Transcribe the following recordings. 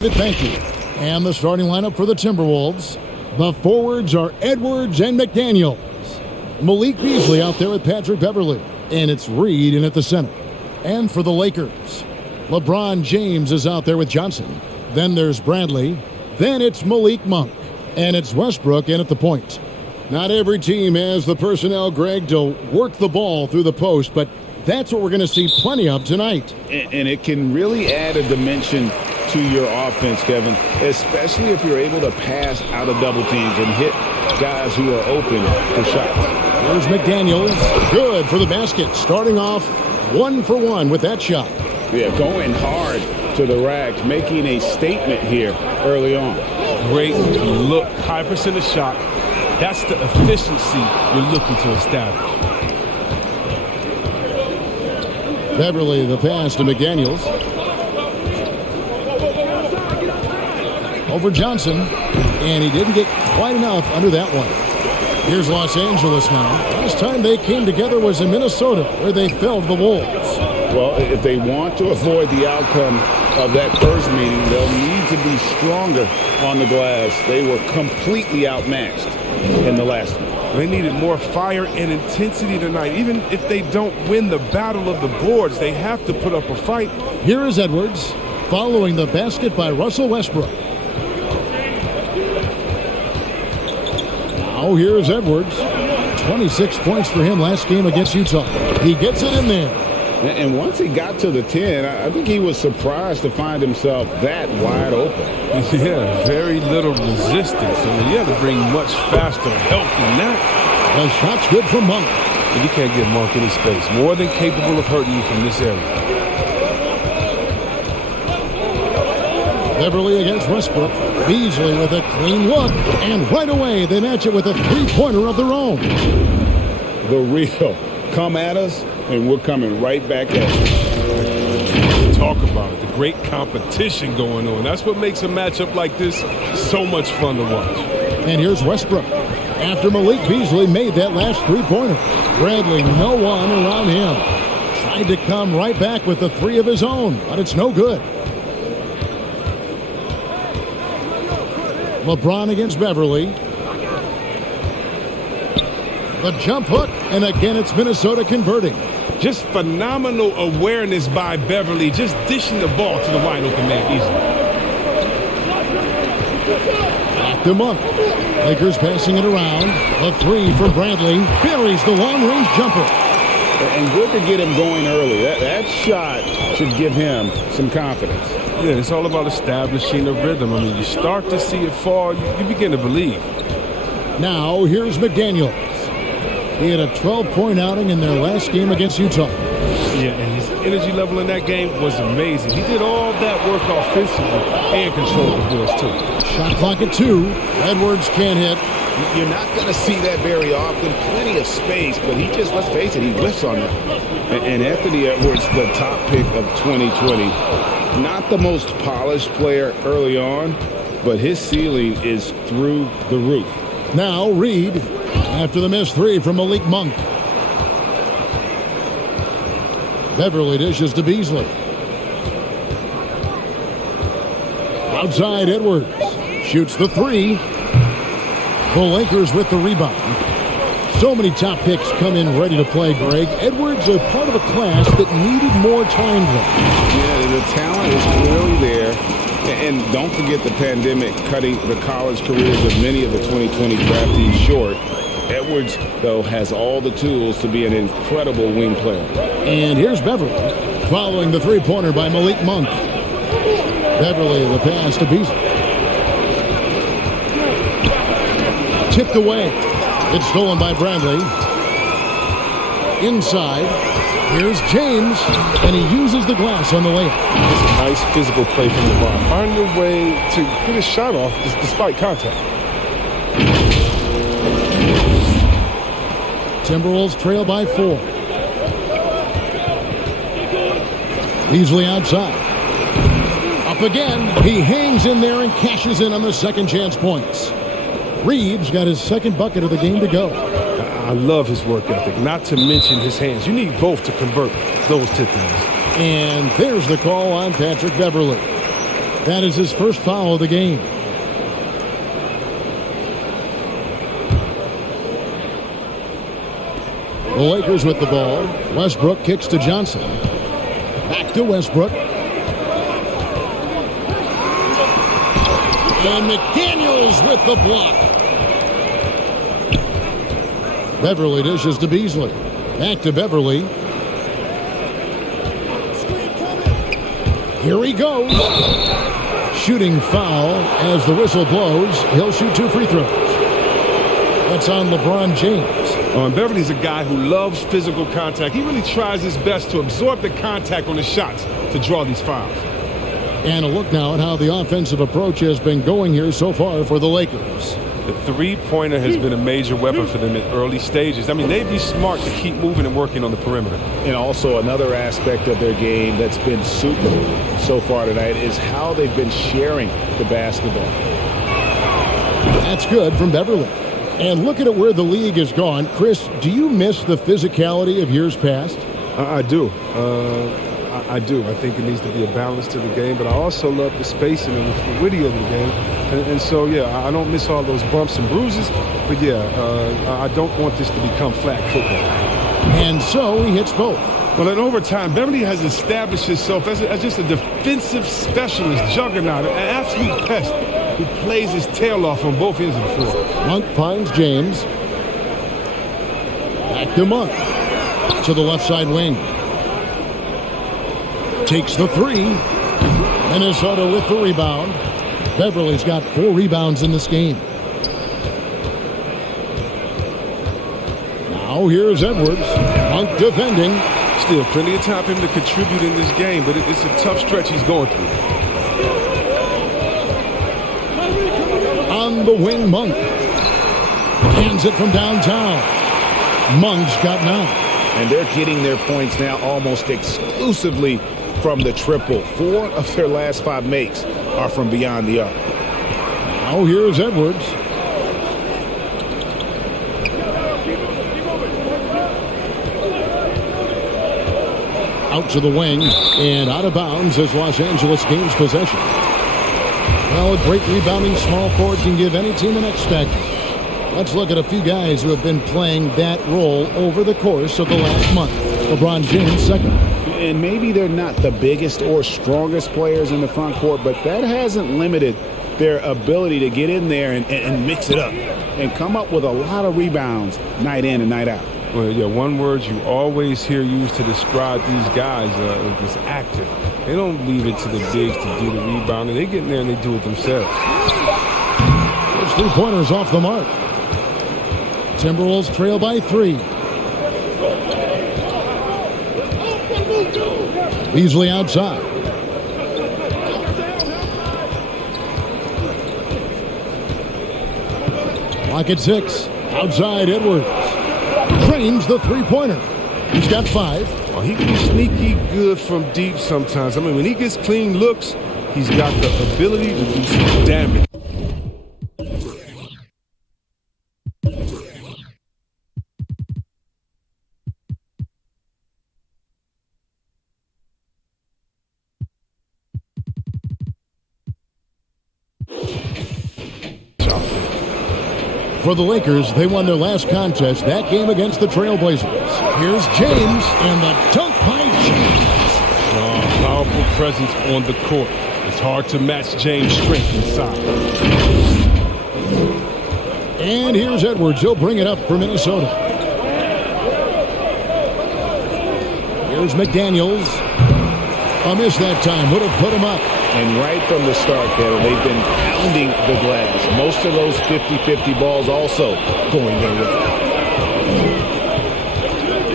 Thank you. And the starting lineup for the Timberwolves. The forwards are Edwards and McDaniels. Malik Beasley out there with Patrick Beverley. And it's Reed in at the center. And for the Lakers, LeBron James is out there with Johnson. Then there's Bradley. Then it's Malik Monk. And it's Westbrook in at the point. Not every team has the personnel, Greg, to work the ball through the post, but that's what we're going to see plenty of tonight. And it can really add a dimension to your offense, Kevin, especially if you're able to pass out of double teams and hit guys who are open for shots. There's McDaniels. Good for the basket. Starting off 1 for 1 with that shot. Yeah, going hard to the rack, making a statement here early on. Great look, high percentage shot. That's the efficiency you're looking to establish. Beverley, the pass to McDaniels. Over Johnson, and he didn't get quite enough under that one. Here's Los Angeles now. Last time they came together was in Minnesota, where they felled the Wolves. Well, if they want to avoid the outcome of that first meeting, they'll need to be stronger on the glass. They were completely outmatched in the last one. They needed more fire and intensity tonight. Even if they don't win the battle of the boards, they have to put up a fight. Here is Edwards, following the basket by Russell Westbrook. Now here's Edwards. 26 points for him last game against Utah. He gets it in there. And once he got to the 10, I think he was surprised to find himself that wide open. Yeah, very little resistance. I mean, you have to bring much faster help than that. The shot's good from Monk. And you can't get Monk any space. More than capable of hurting you from this area. Beverley against Westbrook. Beasley with a clean look. And right away, they match it with a three-pointer of their own. The real. Come at us, and we're coming right back at you. Talk about it. The great competition going on. That's what makes a matchup like this so much fun to watch. And here's Westbrook. After Malik Beasley made that last three-pointer. Bradley, no one around him. Tried to come right back with the three of his own, but it's no good. LeBron against Beverley. The jump hook, and again it's Minnesota converting. Just phenomenal awareness by Beverley, just dishing the ball to the wide open man easily. Back to Monk. Lakers passing it around. The three from Bradley. Buries the long-range jumper. And good to get him going early. That shot should give him some confidence. Yeah, it's all about establishing a rhythm. I mean, you start to see it fall, you begin to believe. Now, here's McDaniels. He had a 12-point outing in their last game against Utah. Yeah, and his energy level in that game was amazing. He did all that work offensively and controlled the boards, too. Shot clock at 2. Edwards can't hit. You're not going to see that very often. Plenty of space, but he just, let's face it, he whiffs on it. And Anthony Edwards, the top pick of 2020. Not the most polished player early on, but his ceiling is through the roof. Now Reed, after the missed three from Malik Monk. Beverley dishes to Beasley. Outside Edwards. Shoots the three. The Lakers with the rebound. So many top picks come in ready to play, Greg. Edwards a part of a class that needed more time. Yeah, the talent is clearly there. And don't forget the pandemic cutting the college careers of many of the 2020 draftees short. Edwards, though, has all the tools to be an incredible wing player. And here's Beverley, following the three-pointer by Malik Monk. Beverley, the pass to Beasley. Tipped away. It's stolen by Bradley. Inside. Here's James, and he uses the glass on the layup. It's a nice physical play from LeBron. Find a way to get his shot off despite contact. Timberwolves trail by 4. Beasley outside. Up again. He hangs in there and cashes in on the second chance points. Reeves got his second bucket of the game to go. I love his work ethic, not to mention his hands. You need both to convert those tip-ins. And there's the call on Patrick Beverley. That is his first foul of the game. The Lakers with the ball. Westbrook kicks to Johnson. Back to Westbrook. And McDaniels with the block. Beverly dishes to Beasley. Back to Beverly. Here he goes. Shooting foul as the whistle blows. He'll shoot 2 free throws. That's on LeBron James. And Beverly's a guy who loves physical contact. He really tries his best to absorb the contact on his shots to draw these fouls. And a look now at how the offensive approach has been going here so far for the Lakers. The three-pointer has been a major weapon for them at early stages. I mean, they'd be smart to keep moving and working on the perimeter. And also another aspect of their game that's been super so far tonight is how they've been sharing the basketball. That's good from Beverly. And looking at where the league has gone, Chris, do you miss the physicality of years past? I do. I do. I think it needs to be a balance to the game, but I also love the spacing and the fluidity of the game. And so, yeah, I don't miss all those bumps and bruises, but, yeah, I don't want this to become flag football. And so he hits both. Well, in overtime, Beverly has established himself as just a defensive specialist, juggernaut, an absolute pest who plays his tail off on both ends of the floor. Monk finds James. Back to Monk. To the left side wing. Takes the 3. Minnesota with the rebound. Beverly's got 4 rebounds in this game. Now here's Edwards. Monk defending. Still plenty of time for him to contribute in this game, but it's a tough stretch he's going through. On the wing, Monk. Hands it from downtown. Monk's got 9. And they're getting their points now almost exclusively from the triple. 4 of their last 5 makes are from beyond the arc. Now here's Edwards. Out to the wing and out of bounds as Los Angeles gains possession. Well, a great rebounding small forward can give any team an X factor. Let's look at a few guys who have been playing that role over the course of the last month. LeBron James second. And maybe they're not the biggest or strongest players in the front court, but that hasn't limited their ability to get in there and mix it up and come up with a lot of rebounds night in and night out. Well, yeah, one word you always hear used to describe these guys is active. They don't leave it to the bigs to do the rebounding. They get in there and they do it themselves. Those 3-pointers off the mark. Timberwolves trail by 3. Beasley outside. Clock at 6. Outside Edwards. Drains the 3-pointer. He's got 5. Oh, he can be sneaky good from deep sometimes. I mean, when he gets clean looks, he's got the ability to do some damage. For the Lakers, they won their last contest, that game against the Trailblazers. Here's James, and the dunk by James. Powerful presence on the court. It's hard to match James' strength inside. And here's Edwards. He'll bring it up for Minnesota. Here's McDaniels. A miss that time. Would have put him up. And right from the start, Kevin, they've been pounding the glass. Most of those 50-50 balls also going their way.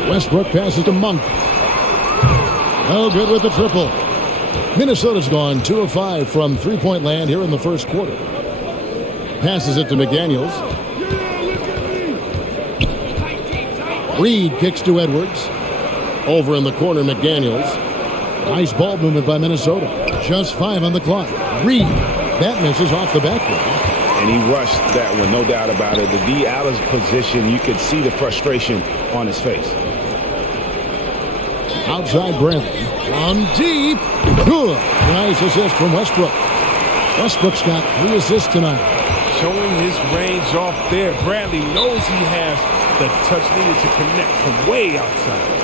Westbrook passes to Monk. No good with the triple. Minnesota's gone 2 of 5 from 3-point land here in the first quarter. Passes it to McDaniels. Reed kicks to Edwards. Over in the corner, McDaniels. Nice ball movement by Minnesota. Just 5 on the clock. Reed. That misses off the backboard. And he rushed that one, no doubt about it. The D out of position, you could see the frustration on his face. Outside Bradley. On deep. Good. Nice assist from Westbrook. Westbrook's got 3 assists tonight. Showing his range off there. Bradley knows he has the touch needed to connect from way outside.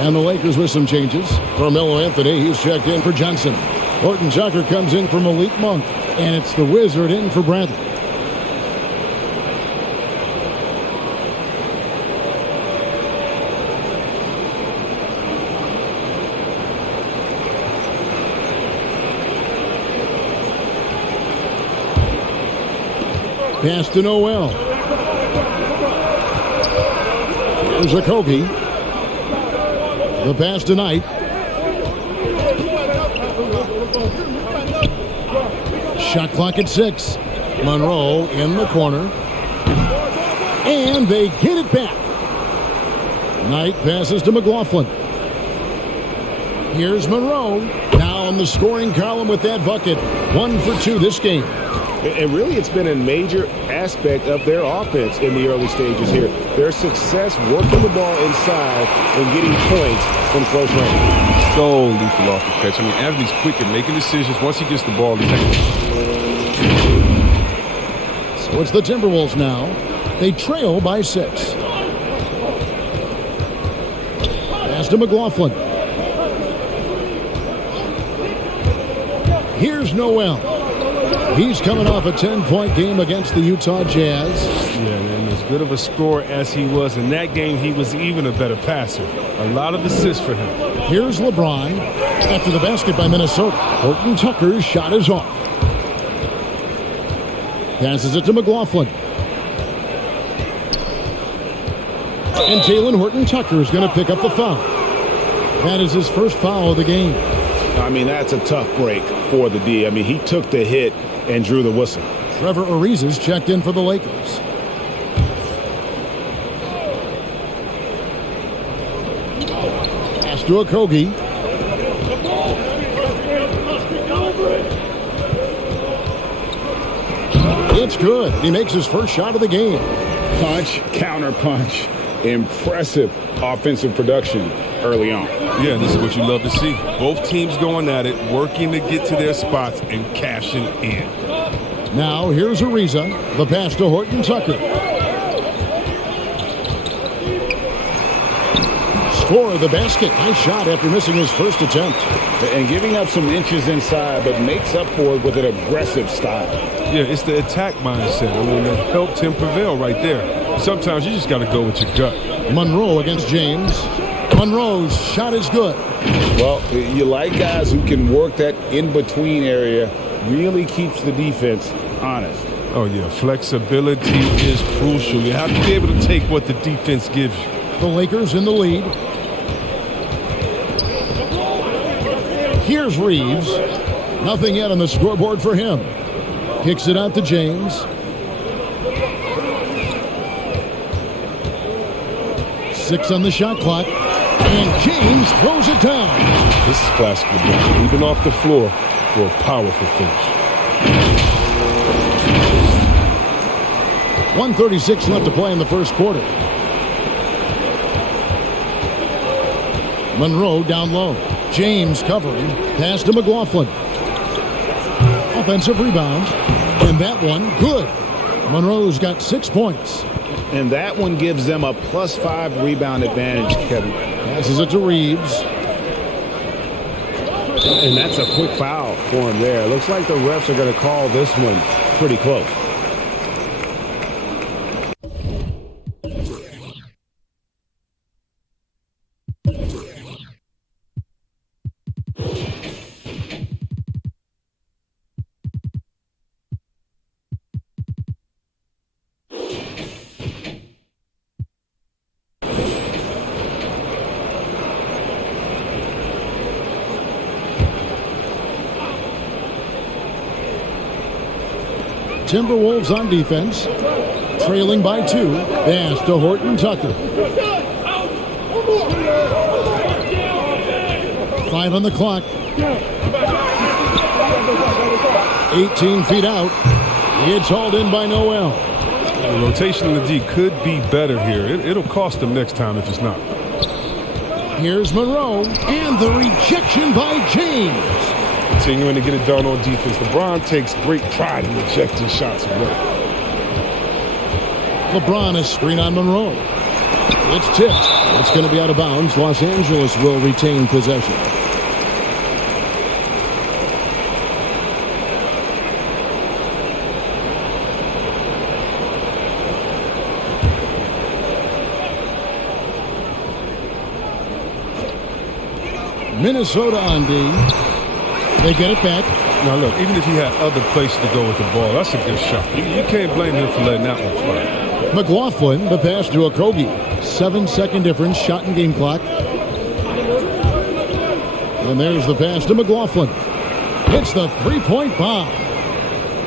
And the Lakers with some changes. Carmelo Anthony, he's checked in for Johnson. Horton Tucker comes in for Malik Monk. And it's the Wizard in for Bradley. Pass to Noel. Here's Okogie. The pass tonight. Shot clock at 6. Monroe in the corner. And they get it back. Knight passes to McLaughlin. Here's Monroe. Now in the scoring column with that bucket. 1 for 2 this game. And really, it's been a major aspect of their offense in the early stages here. Their success working the ball inside and getting points from close range. So lethal off the catch. I mean, Anthony's quick at making decisions once he gets the ball in his hand. So it's the Timberwolves now. They trail by 6. Pass to McLaughlin. Here's Noel. He's coming off a 10-point game against the Utah Jazz. Yeah, and as good of a scorer as he was in that game, he was even a better passer. A lot of assists for him. Here's LeBron. After the basket by Minnesota. Horton Tucker's shot is off. Passes it to McLaughlin. And Talen Horton Tucker is going to pick up the foul. That is his first foul of the game. I mean, that's a tough break for the D. I mean, he took the hit and drew the whistle. Trevor Ariza's checked in for the Lakers. Pass to Okogie. It's good. He makes his first shot of the game. Punch, counter punch. Impressive offensive production early on. Yeah, this is what you love to see. Both teams going at it, working to get to their spots and cashing in. Now here's Ariza. The pass to Horton Tucker. Score the basket. Nice shot after missing his first attempt. And giving up some inches inside, but makes up for it with an aggressive style. Yeah, it's the attack mindset. I mean, that helped him prevail right there. Sometimes you just got to go with your gut. Monroe against James. Monroe's shot is good. Well, you like guys who can work that in-between area, really keeps the defense honest. Oh, yeah, flexibility is crucial. You have to be able to take what the defense gives you. The Lakers in the lead. Here's Reeves. Nothing yet on the scoreboard for him. Kicks it out to James. Six on the shot clock. And James throws it down. This is classic LeBron. Even off the floor for a powerful finish. 1:36 left to play in the first quarter. Monroe down low. James covering. Pass to McLaughlin. Offensive rebound. And that one, good. Monroe's got 6 points. And that one gives them a +5 rebound advantage, Kevin. Passes it to Reeves. And that's a quick foul for him there. Looks like the refs are going to call this one pretty close. Timberwolves on defense, trailing by 2. Pass to Horton Tucker. 5 on the clock. 18 feet out. It's hauled in by Noel. The rotation in the D could be better here. It'll cost them next time if it's not. Here's Monroe, and the rejection by James. Continuing to get it done on defense. LeBron takes great pride in rejecting shots away. LeBron is screen on Monroe. It's tipped. It's going to be out of bounds. Los Angeles will retain possession. Minnesota on D. They get it back. Now, look, even if he had other places to go with the ball, that's a good shot. You can't blame him for letting that one fly. McLaughlin, the pass to Okogie. 7-second difference, shot and game clock. And there's the pass to McLaughlin. Hits the three-point bomb.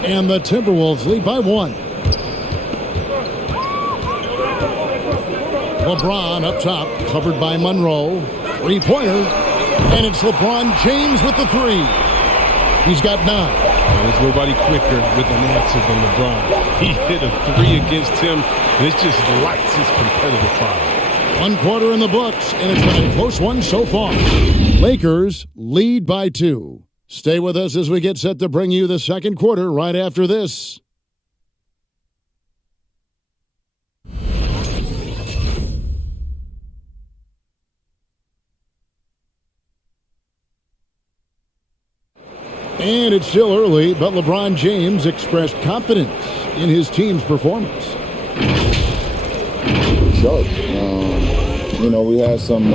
And the Timberwolves lead by 1. LeBron up top, covered by Monroe. Three-pointer. And it's LeBron James with the 3. He's got 9. There's nobody quicker with an answer than LeBron. He hit a 3 against him, and it just lights his competitive fire. 1 quarter in the books, and it's been a close one so far. Lakers lead by 2. Stay with us as we get set to bring you the second quarter right after this. And it's still early, but LeBron James expressed confidence in his team's performance. Sure. We had some,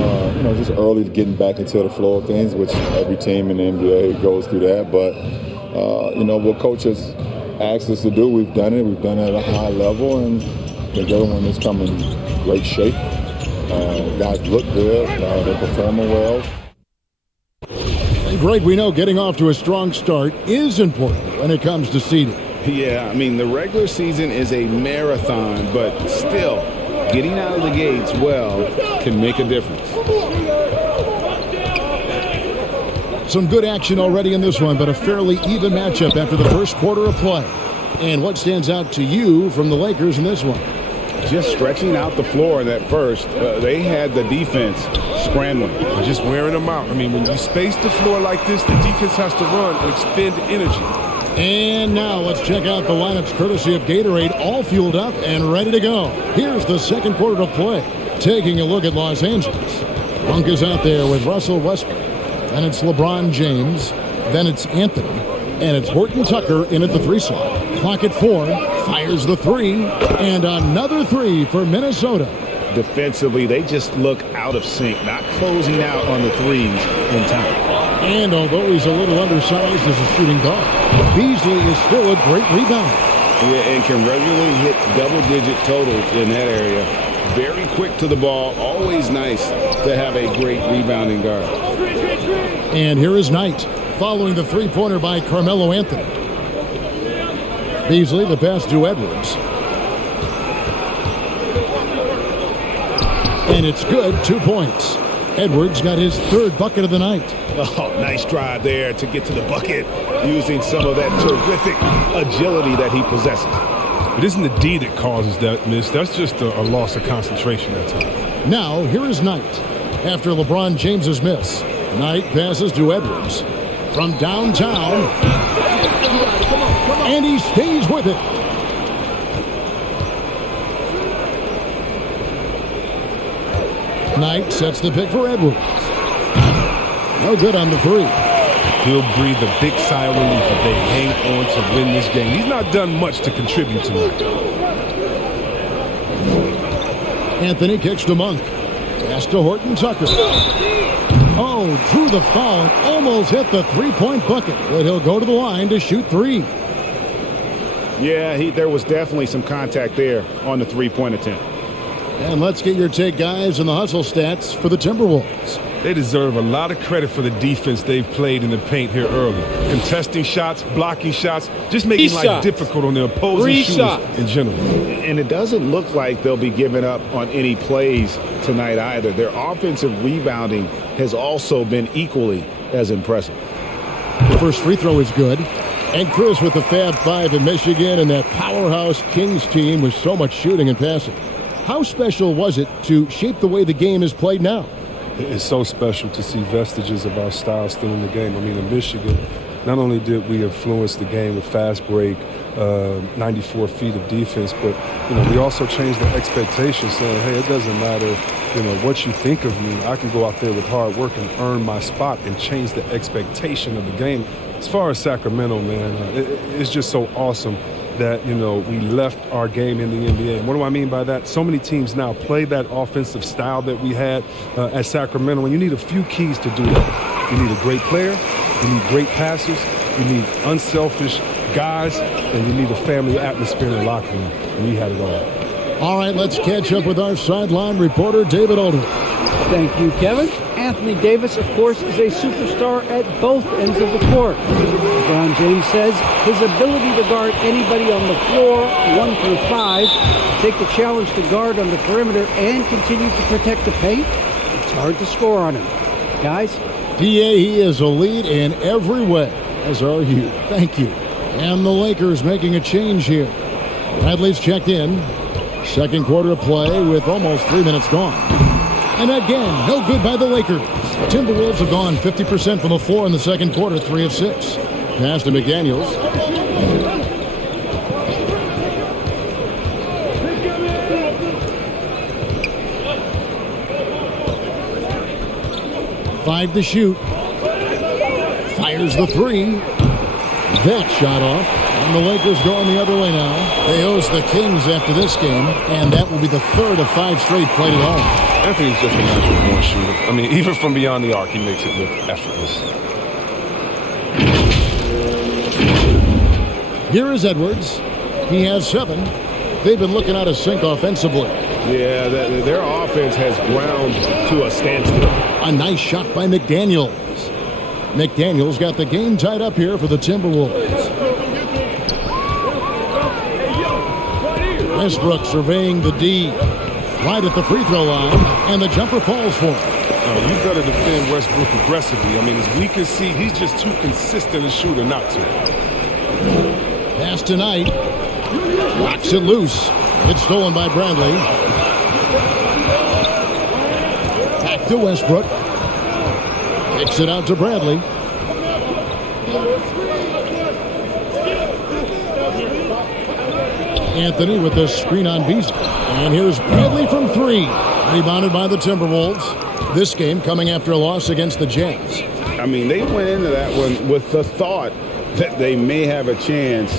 just early getting back into the flow of things, which every team in the NBA goes through that. But, what coaches asked us to do, we've done it. We've done it at a high level, and I think everyone has come in great shape. Guys look good. They're performing well. Greg, we know getting off to a strong start is important when it comes to seeding. Yeah, the regular season is a marathon, but still, getting out of the gates well can make a difference. Some good action already in this one, but a fairly even matchup after the first quarter of play. And what stands out to you from the Lakers in this one? Just stretching out the floor in that first. They had the defense scrambling. Just wearing them out. When you space the floor like this, the defense has to run and expend energy. And now let's check out the lineups courtesy of Gatorade, all fueled up and ready to go. Here's the second quarter of play. Taking a look at Los Angeles. Monk is out there with Russell Westbrook. Then it's LeBron James. Then it's Anthony. And it's Horton Tucker in at the 3 slot. Clock at 4. Fires the 3. And another 3 for Minnesota. Defensively, they just look out of sync, not closing out on the threes in time. And although he's a little undersized as a shooting guard, Beasley is still a great rebounder. Yeah, and can regularly hit double-digit totals in that area. Very quick to the ball. Always nice to have a great rebounding guard. And here is Knight, following the three-pointer by Carmelo Anthony. Beasley, the pass to Edwards. And it's good, 2 points. Edwards got his 3rd bucket of the night. Oh, nice drive there to get to the bucket using some of that terrific agility that he possesses. It isn't the D that causes that miss. That's just a loss of concentration at times. Now, here is Knight. After LeBron James's miss, Knight passes to Edwards. From downtown, and he stays with it. Knight sets the pick for Edwards. No good on the three. He'll breathe a big sigh of relief if they hang on to win this game. He's not done much to contribute tonight. Anthony kicks to Monk. Pass to Horton Tucker. Oh, drew the foul and almost hit the three-point bucket, but he'll go to the line to shoot three. Yeah, there was definitely some contact there on the three-point attempt. And let's get your take, guys, on the hustle stats for the Timberwolves. They deserve a lot of credit for the defense they've played in the paint here early. Contesting shots, blocking shots, just making life difficult on the opposing shooters in general. And it doesn't look like they'll be giving up on any plays tonight either. Their offensive rebounding has also been equally as impressive. The first free throw is good. And Chris with the Fab Five in Michigan and that powerhouse Kings team with so much shooting and passing. How special was it to shape the way the game is played now? It's so special to see vestiges of our style still in the game. I mean, in Michigan, not only did we influence the game with fast break, 94 feet of defense, but, we also changed the expectation, saying, hey, it doesn't matter, what you think of me. I can go out there with hard work and earn my spot and change the expectation of the game. As far as Sacramento, man, it's just so awesome that, we left our game in the NBA. And what do I mean by that? So many teams now play that offensive style that we had at Sacramento, and you need a few keys to do that. You need a great player, you need great passers, you need unselfish guys, and you need a family atmosphere in the locker room. And we had it all. All right, let's catch up with our sideline reporter, David Aldridge. Thank you, Kevin. Anthony Davis, of course, is a superstar at both ends of the court. LeBron James says his ability to guard anybody on the floor, 1 through 5, take the challenge to guard on the perimeter and continue to protect the paint, it's hard to score on him. Guys? DA, he is a lead in every way, as are you. Thank you. And the Lakers making a change here. Bradley's checked in. Second quarter of play with almost 3 minutes gone. And again, no good by the Lakers. Timberwolves have gone 50% from the floor in the second quarter, 3 of 6. Pass to McDaniels. Five to shoot. Fires the three. That shot off. And the Lakers going the other way now. They host the Kings after this game, and that will be the third of 5 straight played at home. Anthony's just a natural born shooter. I mean, even from beyond the arc, he makes it look effortless. Here is Edwards. He has 7. They've been looking out of sync offensively. Yeah, their offense has ground to a standstill. A nice shot by McDaniels. McDaniels got the game tied up here for the Timberwolves. Westbrook surveying the D. Right at the free throw line, and the jumper falls for him. You better defend Westbrook aggressively. I mean, as we can see, he's just too consistent a shooter not to. Pass tonight. Knocks it loose. It's stolen by Bradley. Back to Westbrook. Kicks it out to Bradley. Anthony with the screen on Beasley. And here's Bradley from 3. Rebounded by the Timberwolves. This game coming after a loss against the Jazz. I mean, they went into that one with the thought that they may have a chance.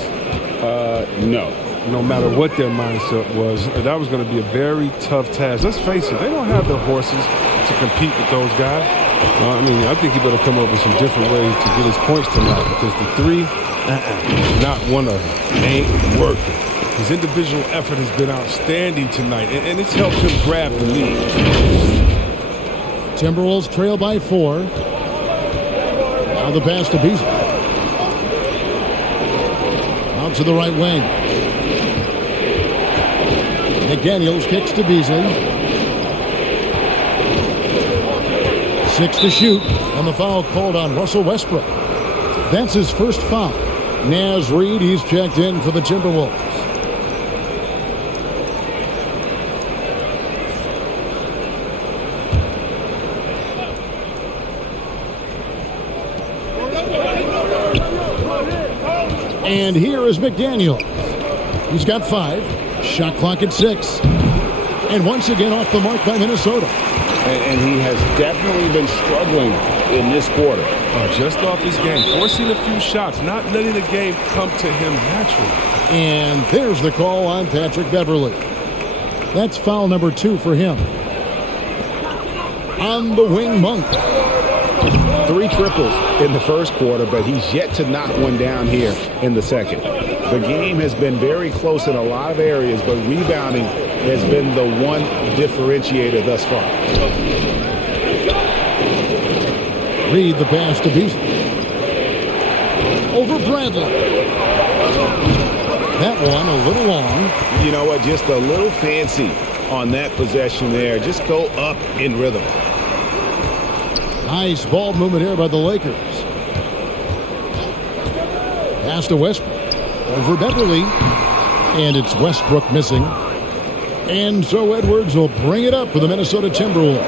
No. No matter what their mindset was, that was going to be a very tough task. Let's face it, they don't have the horses to compete with those guys. I think he better come up with some different ways to get his points tonight, because the 3, not one of them, ain't working. His individual effort has been outstanding tonight, and it's helped him grab the lead. Timberwolves trail by 4. Now the pass to Beasley. Out to the right wing. McDaniels kicks to Beasley. 6 to shoot, and the foul called on Russell Westbrook. That's his first foul. Naz Reid, he's checked in for the Timberwolves. And here is McDaniel. He's got 5. Shot clock at 6. And once again off the mark by Minnesota. And he has definitely been struggling in this quarter. Just off his game, forcing a few shots, not letting the game come to him naturally. And there's the call on Patrick Beverley. That's foul number 2 for him. On the wing, Monk. 3 triples in the first quarter, but he's yet to knock one down here in the second. The game has been very close in a lot of areas, but rebounding has been the one differentiator thus far. Reed the pass to Beasley. Over Bradley. That one a little long. You know what? Just a little fancy on that possession there. Just go up in rhythm. Nice ball movement here by the Lakers. Pass to Westbrook. Over Beverly. And it's Westbrook missing. And so Edwards will bring it up for the Minnesota Timberwolves.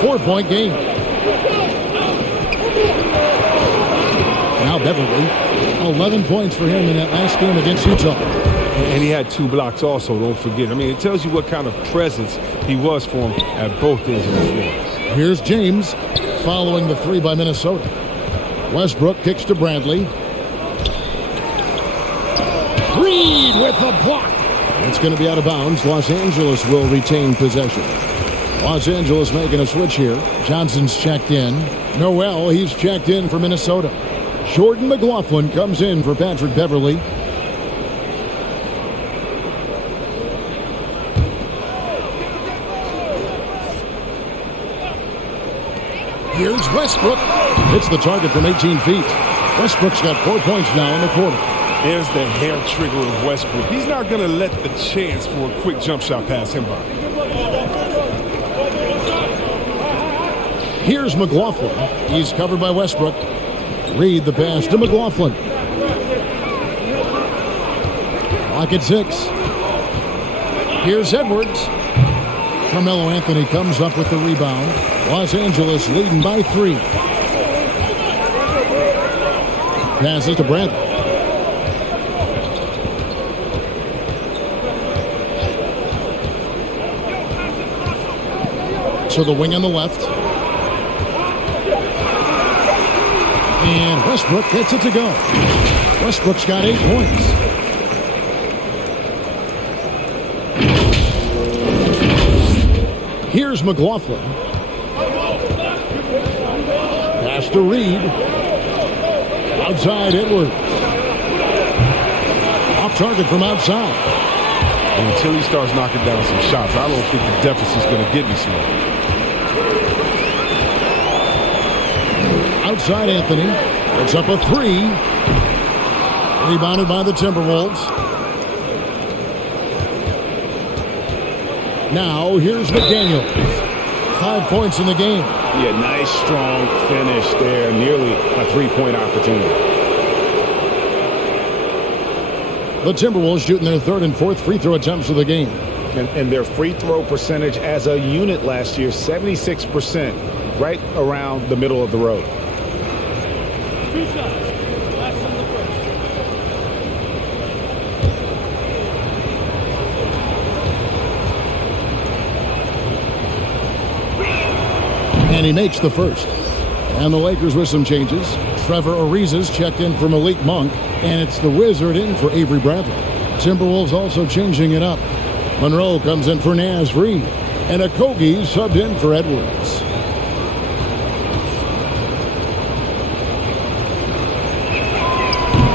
4-point game. Now Beverly. 11 points for him in that last game against Utah. And he had 2 blocks also, don't forget. I mean, it tells you what kind of presence he was for him at both ends of the floor. Here's James following the 3 by Minnesota. Westbrook kicks to Bradley. Reed with the block. It's going to be out of bounds. Los Angeles will retain possession. Los Angeles making a switch here. Johnson's checked in. Noel, he's checked in for Minnesota. Jordan McLaughlin comes in for Patrick Beverley. Here's Westbrook. Hits the target from 18 feet. Westbrook's got 4 points now in the quarter. There's the hair trigger of Westbrook. He's not going to let the chance for a quick jump shot pass him by. Here's McLaughlin. He's covered by Westbrook. Reed the pass to McLaughlin. Clock at 6. Here's Edwards. Carmelo Anthony comes up with the rebound. Los Angeles leading by 3. Passes to Bradley. So the wing on the left. And Westbrook gets it to go. Westbrook's got 8 points. Here's McLaughlin. Pass to Reed. Outside Edwards. Off target from outside. And until he starts knocking down some shots, I don't think the deficit's going to get any smaller. Outside Anthony. It's up a 3. Rebounded by the Timberwolves. Now here's McDaniel. 5 points in the game. Yeah, nice strong finish there. Nearly a 3-point opportunity. The Timberwolves shooting their 3rd and 4th free throw attempts of the game. And their free throw percentage as a unit last year, 76%, right around the middle of the road. 2 shots. Last on the first. And he makes the first. And the Lakers with some changes. Trevor Ariza's checked in for Malik Monk. And it's the Wizard in for Avery Bradley. Timberwolves also changing it up. Monroe comes in for Naz Reid. And Okogie subbed in for Edwards.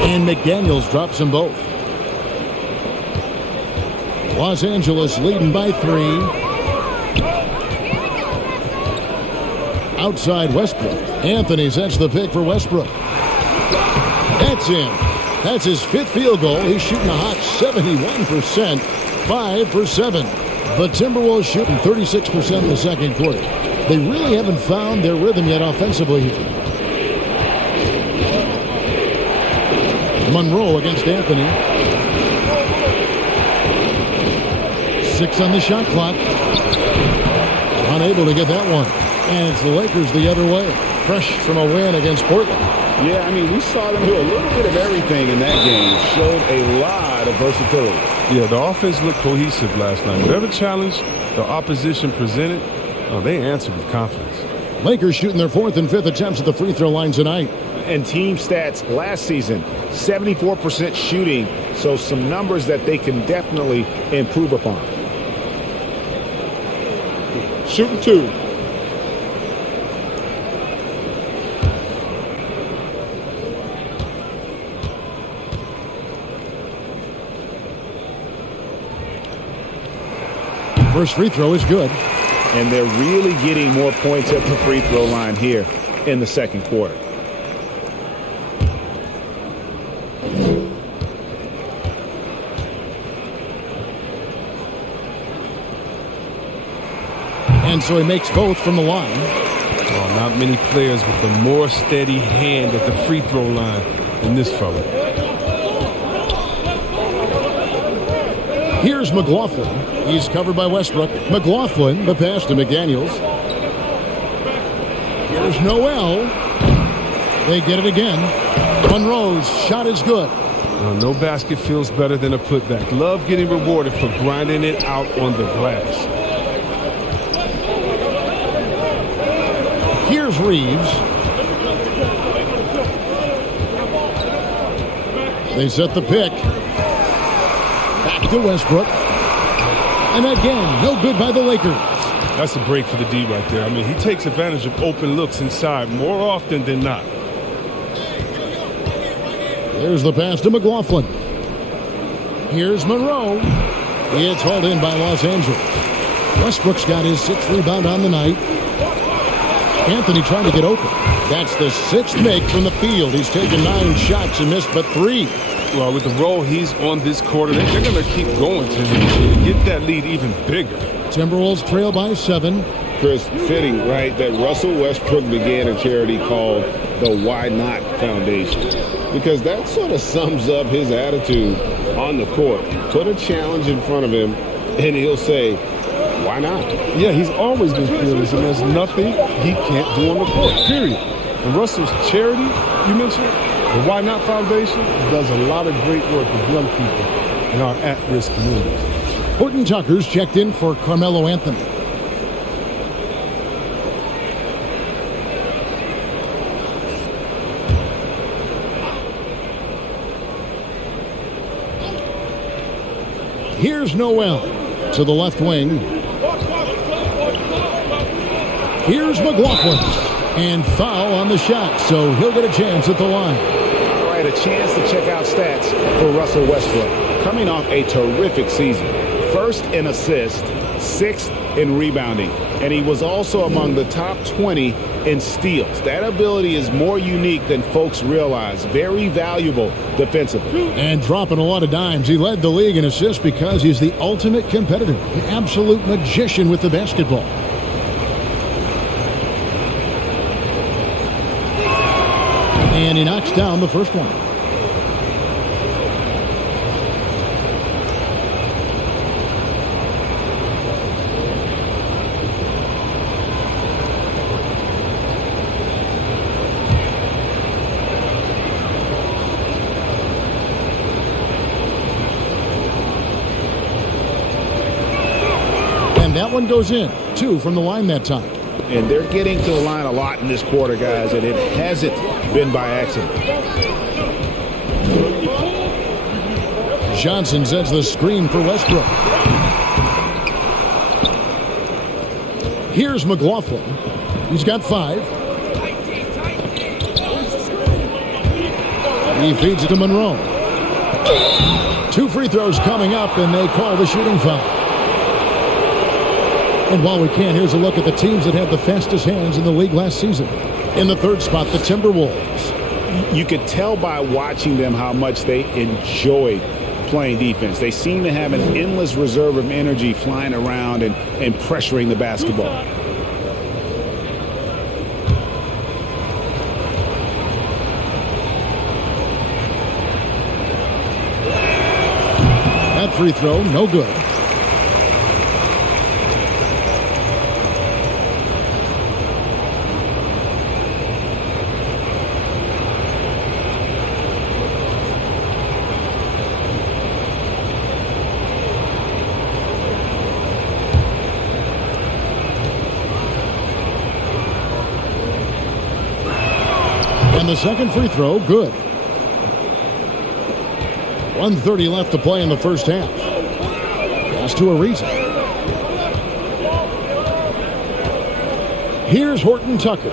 And McDaniels drops them both. Los Angeles leading by 3. Outside Westbrook. Anthony sets the pick for Westbrook. That's in. That's his 5th field goal. He's shooting a hot 71%. 5 for 7. The Timberwolves shooting 36% in the second quarter. They really haven't found their rhythm yet offensively here. Monroe against Anthony. 6 on the shot clock. Unable to get that one. And it's the Lakers the other way. Fresh from a win against Portland. Yeah, I mean, we saw them do a little bit of everything in that game. Showed a lot of versatility. Yeah, the offense looked cohesive last night. Whatever challenge the opposition presented, they answered with confidence. Lakers shooting their 4th and 5th attempts at the free throw line tonight. And team stats last season, 74% shooting. So some numbers that they can definitely improve upon. Shooting 2. First free throw is good. And they're really getting more points at the free throw line here in the second quarter. And so he makes both from the line. Oh, not many players with a more steady hand at the free throw line than this fella. Here's McLaughlin. He's covered by Westbrook. McLaughlin, the pass to McDaniels. Here's Noel. They get it again. Monroe's shot is good. No basket feels better than a putback. Love getting rewarded for grinding it out on the glass. Here's Reeves. They set the pick. Back to Westbrook. And again, no good by the Lakers. That's a break for the D right there. I mean, he takes advantage of open looks inside more often than not. There's the pass to McLaughlin. Here's Monroe. It's hauled in by Los Angeles. Westbrook's got his 6th rebound on the night. Anthony trying to get open. That's the 6th make from the field. He's taken 9 shots and missed but 3. Well, with the role he's on this quarter, they're going to keep going to get that lead even bigger. Timberwolves trail by 7. Chris, fitting, right, that Russell Westbrook began a charity called the Why Not Foundation. Because that sort of sums up his attitude on the court. Put a challenge in front of him, and he'll say, why not? Yeah, he's always been fearless, and there's nothing he can't do on the court, period. And Russell's charity, you mentioned, the Why Not Foundation, does a lot of great work with young people in our at-risk communities. Horton Tucker's checked in for Carmelo Anthony. Here's Noel to the left wing. Here's McLaughlin. And foul on the shot, so he'll get a chance at the line. All right, a chance to check out stats for Russell Westbrook. Coming off a terrific season. 1st in assists, 6th in rebounding. And he was also among the top 20 in steals. That ability is more unique than folks realize. Very valuable defensively. And dropping a lot of dimes. He led the league in assists because he's the ultimate competitor. An absolute magician with the basketball. And he knocks down the first one. And that one goes in. 2 from the line that time. And they're getting to the line a lot in this quarter, guys, and it hasn't been by accident. Johnson sets the screen for Westbrook. Here's McLaughlin. He's got 5. He feeds it to Monroe. 2 free throws coming up, and they call the shooting foul. And while we can, here's a look at the teams that had the fastest hands in the league last season. In the 3rd spot, the Timberwolves. You could tell by watching them how much they enjoyed playing defense. They seem to have an endless reserve of energy flying around and pressuring the basketball. That free throw, no good. And the second free throw, good. 1:30 left to play in the first half. Pass to Ariza. Here's Horton Tucker.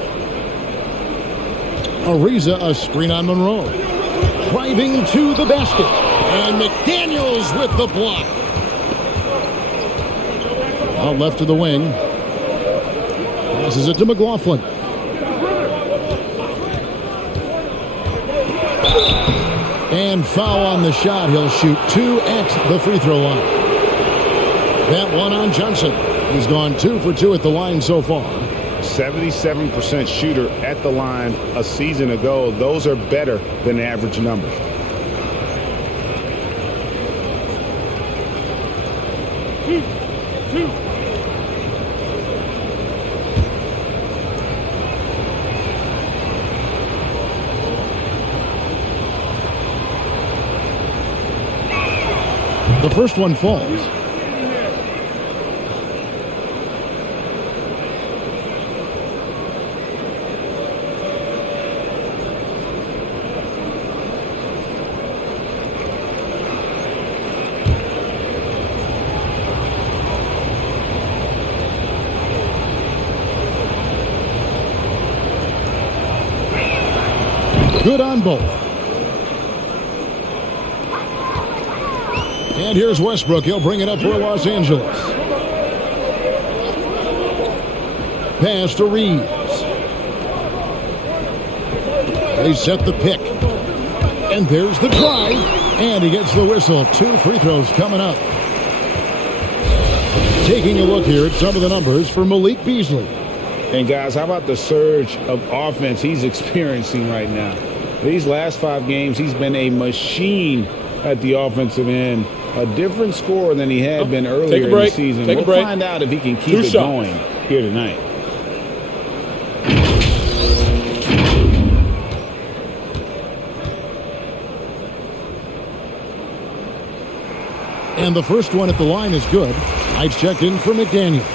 Ariza, a screen on Monroe. Driving to the basket. And McDaniels with the block. Out left to the wing. Passes it to McLaughlin. And foul on the shot. He'll shoot 2 at the free throw line. That one on Johnson. He's gone 2 for 2 at the line so far. 77% shooter at the line a season ago. Those are better than average numbers. The first one falls. Good on both. And here's Westbrook. He'll bring it up for Los Angeles. Pass to Reeves. They set the pick. And there's the drive. And he gets the whistle. 2 free throws coming up. Taking a look here at some of the numbers for Malik Beasley. And guys, how about the surge of offense he's experiencing right now? These last 5 games, he's been a machine at the offensive end. A different score than he had been earlier in the season. We'll find out if he can keep it going here tonight. And the first one at the line is good. Knights checked in for McDaniel.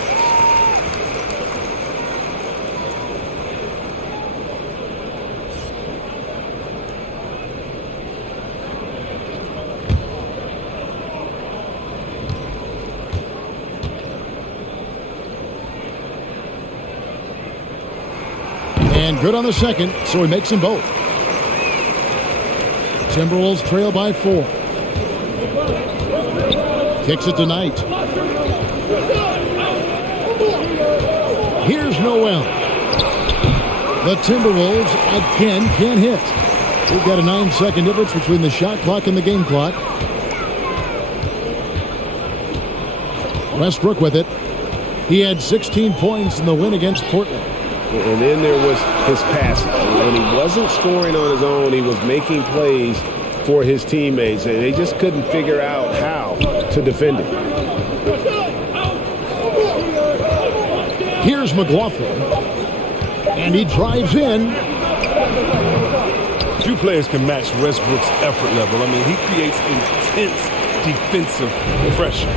And good on the second, so he makes them both. Timberwolves trail by 4. Kicks it to Knight. Here's Noel. The Timberwolves again can't hit. We've got a 9-second difference between the shot clock and the game clock. Westbrook with it. He had 16 points in the win against Portland. And then there was his passing. When he wasn't scoring on his own, he was making plays for his teammates. And they just couldn't figure out how to defend him. Here's McLaughlin. And he drives in. Few players can match Westbrook's effort level. I mean, he creates intense defensive pressure.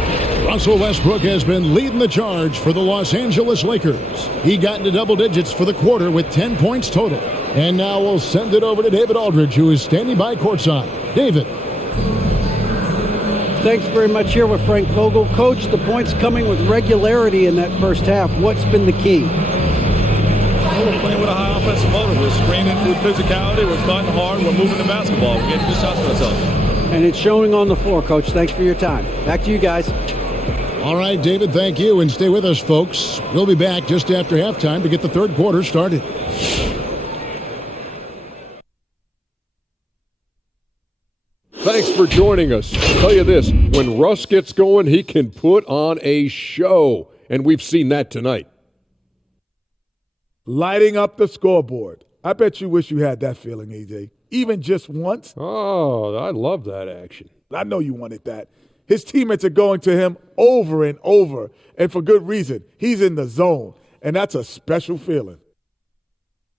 Russell Westbrook has been leading the charge for the Los Angeles Lakers. He got into double digits for the quarter with 10 points total. And now we'll send it over to David Aldridge, who is standing by courtside. David. Thanks very much here with Frank Vogel. Coach, the points coming with regularity in that first half. What's been the key? We're playing with a high offensive motor. We're screening with physicality. We're starting hard. We're moving the basketball. We're getting good shots for ourselves. And it's showing on the floor, Coach. Thanks for your time. Back to you guys. All right, David, thank you. And stay with us, folks. We'll be back just after halftime to get the third quarter started. Thanks for joining us. I'll tell you this, when Russ gets going, he can put on a show. And we've seen that tonight. Lighting up the scoreboard. I bet you wish you had that feeling, AJ. Even just once. Oh, I love that action. I know you wanted that. His teammates are going to him over and over, and for good reason. He's in the zone, and that's a special feeling.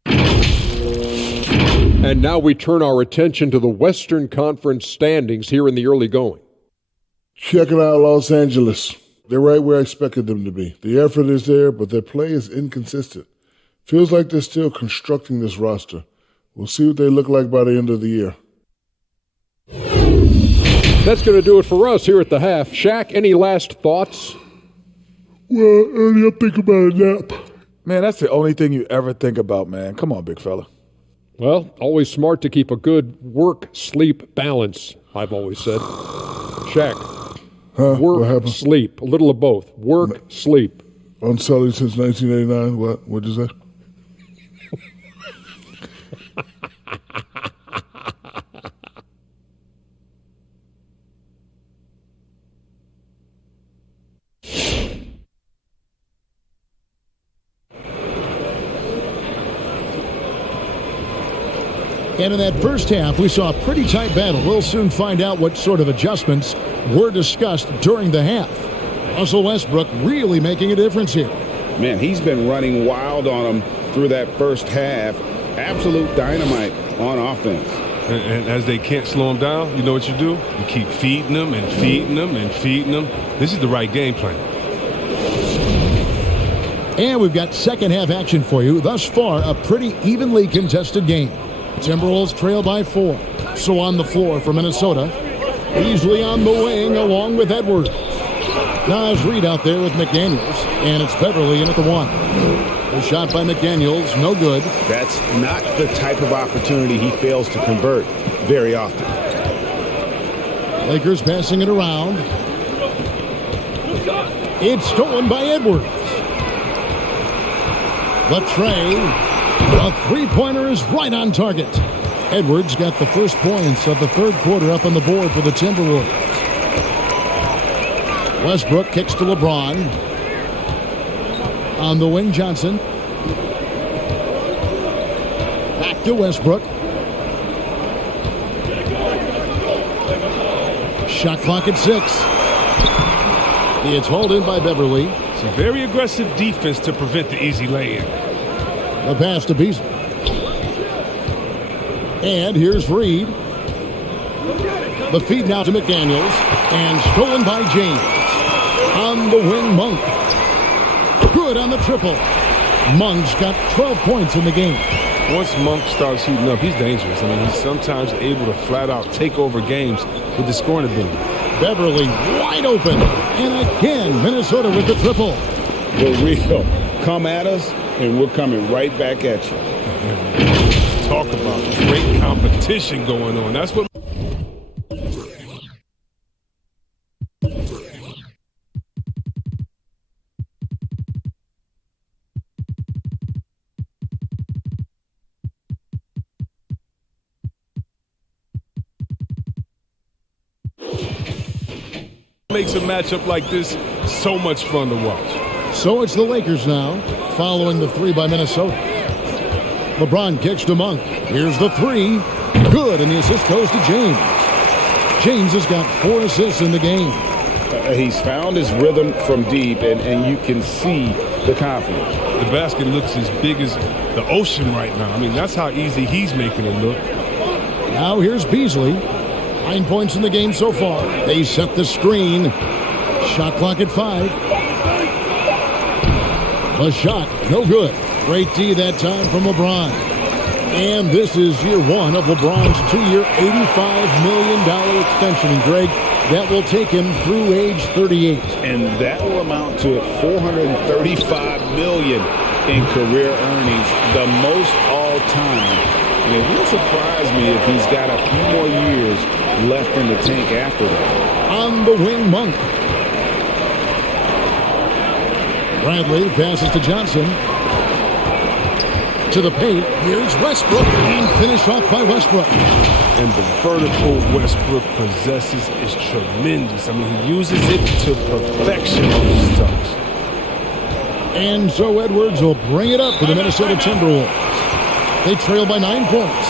And now we turn our attention to the Western Conference standings here in the early going. Checking out Los Angeles. They're right where I expected them to be. The effort is there, but their play is inconsistent. Feels like they're still constructing this roster. We'll see what they look like by the end of the year. That's going to do it for us here at the half. Shaq, any last thoughts? Well, Ernie, I'm thinking about a nap. Man, that's the only thing you ever think about, man. Come on, big fella. Well, always smart to keep a good work-sleep balance, I've always said. Shaq, What work, happened? sleep, a little of both. Work, sleep. Unsullied since 1989. What'd you say? And in that first half, we saw a pretty tight battle. We'll soon find out what sort of adjustments were discussed during the half. Russell Westbrook really making a difference here. Man, he's been running wild on them through that first half. Absolute dynamite on offense. And as they can't slow him down, you know what you do? You keep feeding them and feeding them and feeding them. This is the right game plan. And we've got second half action for you. Thus far, a pretty evenly contested game. Timberwolves trail by 4. So on the floor for Minnesota. Easily on the wing along with Edwards. Nas Reed out there with McDaniels. And it's Beverly in at the 1. The shot by McDaniels, no good. That's not the type of opportunity he fails to convert very often. Lakers passing it around. It's stolen by Edwards. The tray. A three-pointer is right on target. Edwards got the first points of the third quarter up on the board for the Timberwolves. Westbrook kicks to LeBron. On the wing, Johnson. Back to Westbrook. Shot clock at 6. It's hauled in by Beverly. It's a very aggressive defense to prevent the easy lay-in. The pass to Beasley. And here's Reed. The feed now to McDaniels. And stolen by James. On the wing, Monk. Good on the triple. Monk's got 12 points in the game. Once Monk starts heating up, he's dangerous. I mean, he's sometimes able to flat out take over games with the scoring ability. Beverly wide open. And again, Minnesota with the triple. For real. Come at us, and we're coming right back at you. Talk about great competition going on. That's what... makes a matchup like this so much fun to watch. So it's the Lakers now, following the 3 by Minnesota. LeBron kicks to Monk. Here's the 3. Good, and the assist goes to James. James has got 4 assists in the game. He's found his rhythm from deep, and you can see the confidence. The basket looks as big as the ocean right now. I mean, that's how easy he's making it look. Now here's Beasley. 9 points in the game so far. They set the screen. Shot clock at 5. The shot, no good. Great D that time from LeBron. And this is year 1 of LeBron's 2-year, $85 million extension. And Greg, that will take him through age 38. And that will amount to $435 million in career earnings, the most all time. And it wouldn't surprise me if he's got a few more years left in the tank after that. On the wing, Monk. Bradley passes to Johnson. To the paint. Here's Westbrook. And finished off by Westbrook. And the vertical Westbrook possesses is tremendous. I mean, he uses it to perfection on these dunks. And so Edwards will bring it up for the Minnesota Timberwolves. They trail by 9 points.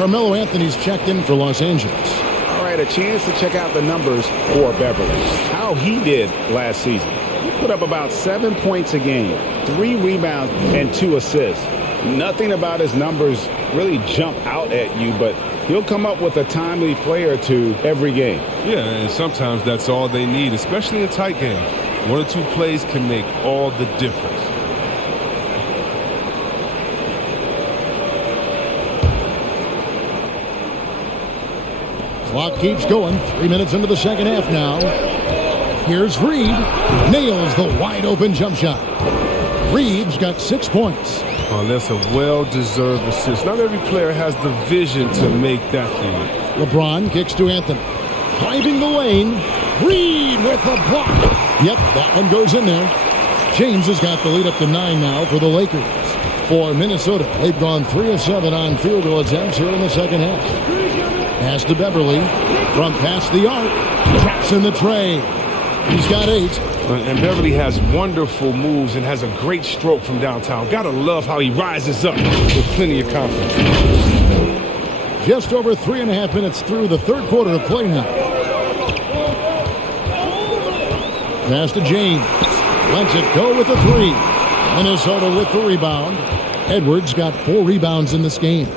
Carmelo Anthony's checked in for Los Angeles. All right, a chance to check out the numbers for Beverly. How he did last season. He put up about 7 points a game, 3 rebounds, and 2 assists. Nothing about his numbers really jump out at you, but he'll come up with a timely play or two every game. Yeah, and sometimes that's all they need, especially in tight games. 1 or 2 plays can make all the difference. Clock keeps going. 3 minutes into the second half now. Here's Reed. Nails the wide-open jump shot. Reed's got 6 points. Oh, that's a well-deserved assist. Not every player has the vision to make that feed. LeBron kicks to Anthony. Driving the lane. Reed with the block. Yep, that one goes in there. James has got the lead up to 9 now for the Lakers. For Minnesota, they've gone 3 of 7 on field goal attempts here in the second half. Pass to Beverly from past the arc. Taps in the tray. He's got 8. And Beverly has wonderful moves and has a great stroke from downtown. Gotta love how he rises up with plenty of confidence. Just over 3.5 minutes through the third quarter of play now. Pass to James. Lets it go with the 3. Minnesota with the rebound. Edwards got 4 rebounds in this game.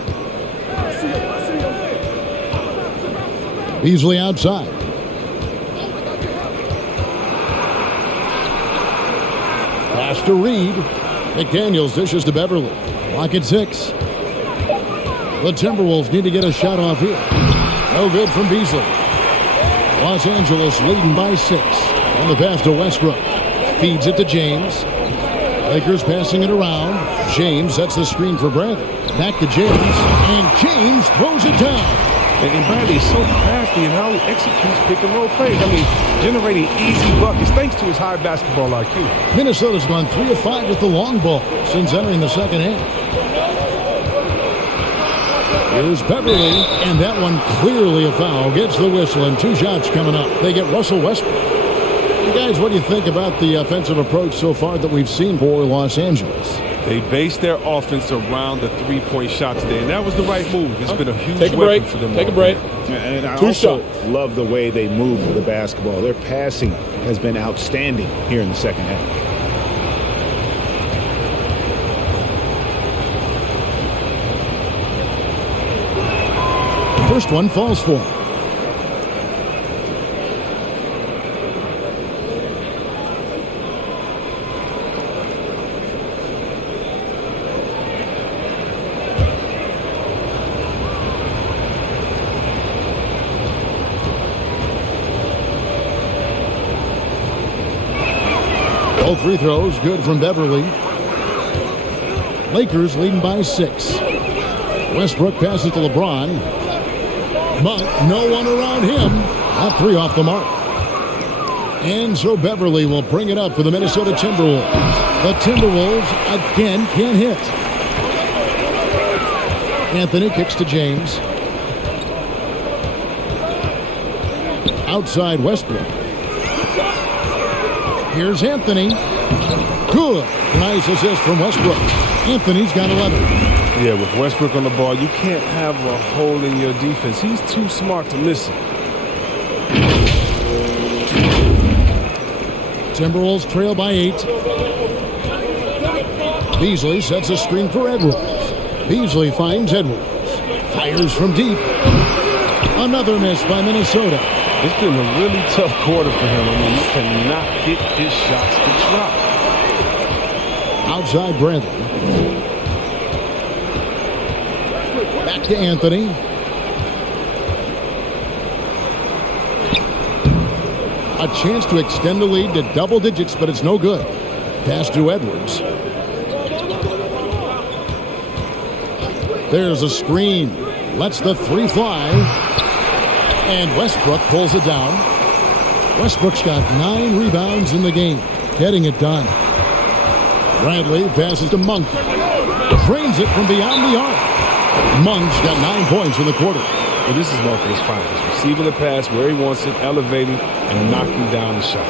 Beasley outside. Pass to Reed. McDaniels dishes to Beverly. Clock at 6. The Timberwolves need to get a shot off here. No good from Beasley. Los Angeles leading by 6. On the pass to Westbrook. Feeds it to James. Lakers passing it around. James sets the screen for Bradley. Back to James. And James throws it down. And Bradley is so crafty in how he executes pick-and-roll plays. I mean, generating easy buckets thanks to his high basketball IQ. Minnesota's gone 3 of 5 with the long ball since entering the second half. Here's Beverly, and that one clearly a foul. Gets the whistle, and 2 shots coming up. They get Russell Westbrook. You guys, what do you think about the offensive approach so far that we've seen for Los Angeles? They based their offense around the 3-point shot today, and that was the right move. It's been a huge weapon for them. Take a break. And I 2 also shots. love the way they move the basketball. Their passing has been outstanding here in the second half. First one falls for him. Both free throws good from Beverly. Lakers leading by 6. Westbrook passes to LeBron. But no one around him. That 3 off the mark. And so Beverly will bring it up for the Minnesota Timberwolves. The Timberwolves again can't hit. Anthony kicks to James. Outside Westbrook. Here's Anthony. Good. Nice assist from Westbrook. Anthony's got 11. Yeah, with Westbrook on the ball, you can't have a hole in your defense. He's too smart to miss it. Timberwolves trail by 8. Beasley sets a screen for Edwards. Beasley finds Edwards. Fires from deep. Another miss by Minnesota. It's been a really tough quarter for him. I mean, he cannot get his shots to drop. Outside Bradley. Back to Anthony. A chance to extend the lead to double digits, but it's no good. Pass to Edwards. There's a screen. Lets the 3 fly. And Westbrook pulls it down. Westbrook's got 9 rebounds in the game. Getting it done. Bradley passes to Monk. Drains it from beyond the arc. Monk's got 9 points in the quarter. Well, this is Marcus Finals. Receiving the pass where he wants it, elevating, and knocking down the shot.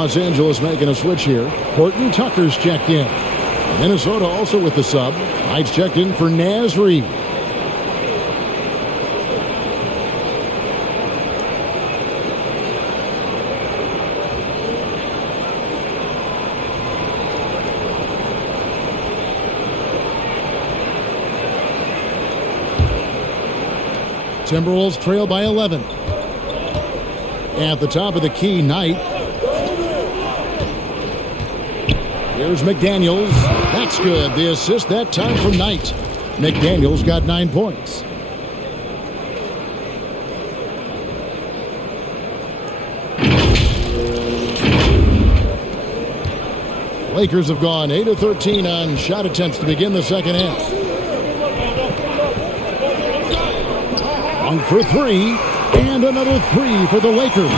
Los Angeles making a switch here. Horton Tucker's checked in. Minnesota also with the sub. Knights checked in for Naz Reid. Timberwolves trail by 11. At the top of the key, Knight. Here's McDaniels. That's good. The assist that time from Knight. McDaniels got 9 points. Lakers have gone 8 of 13 on shot attempts to begin the second half. One for three, and another three for the Lakers.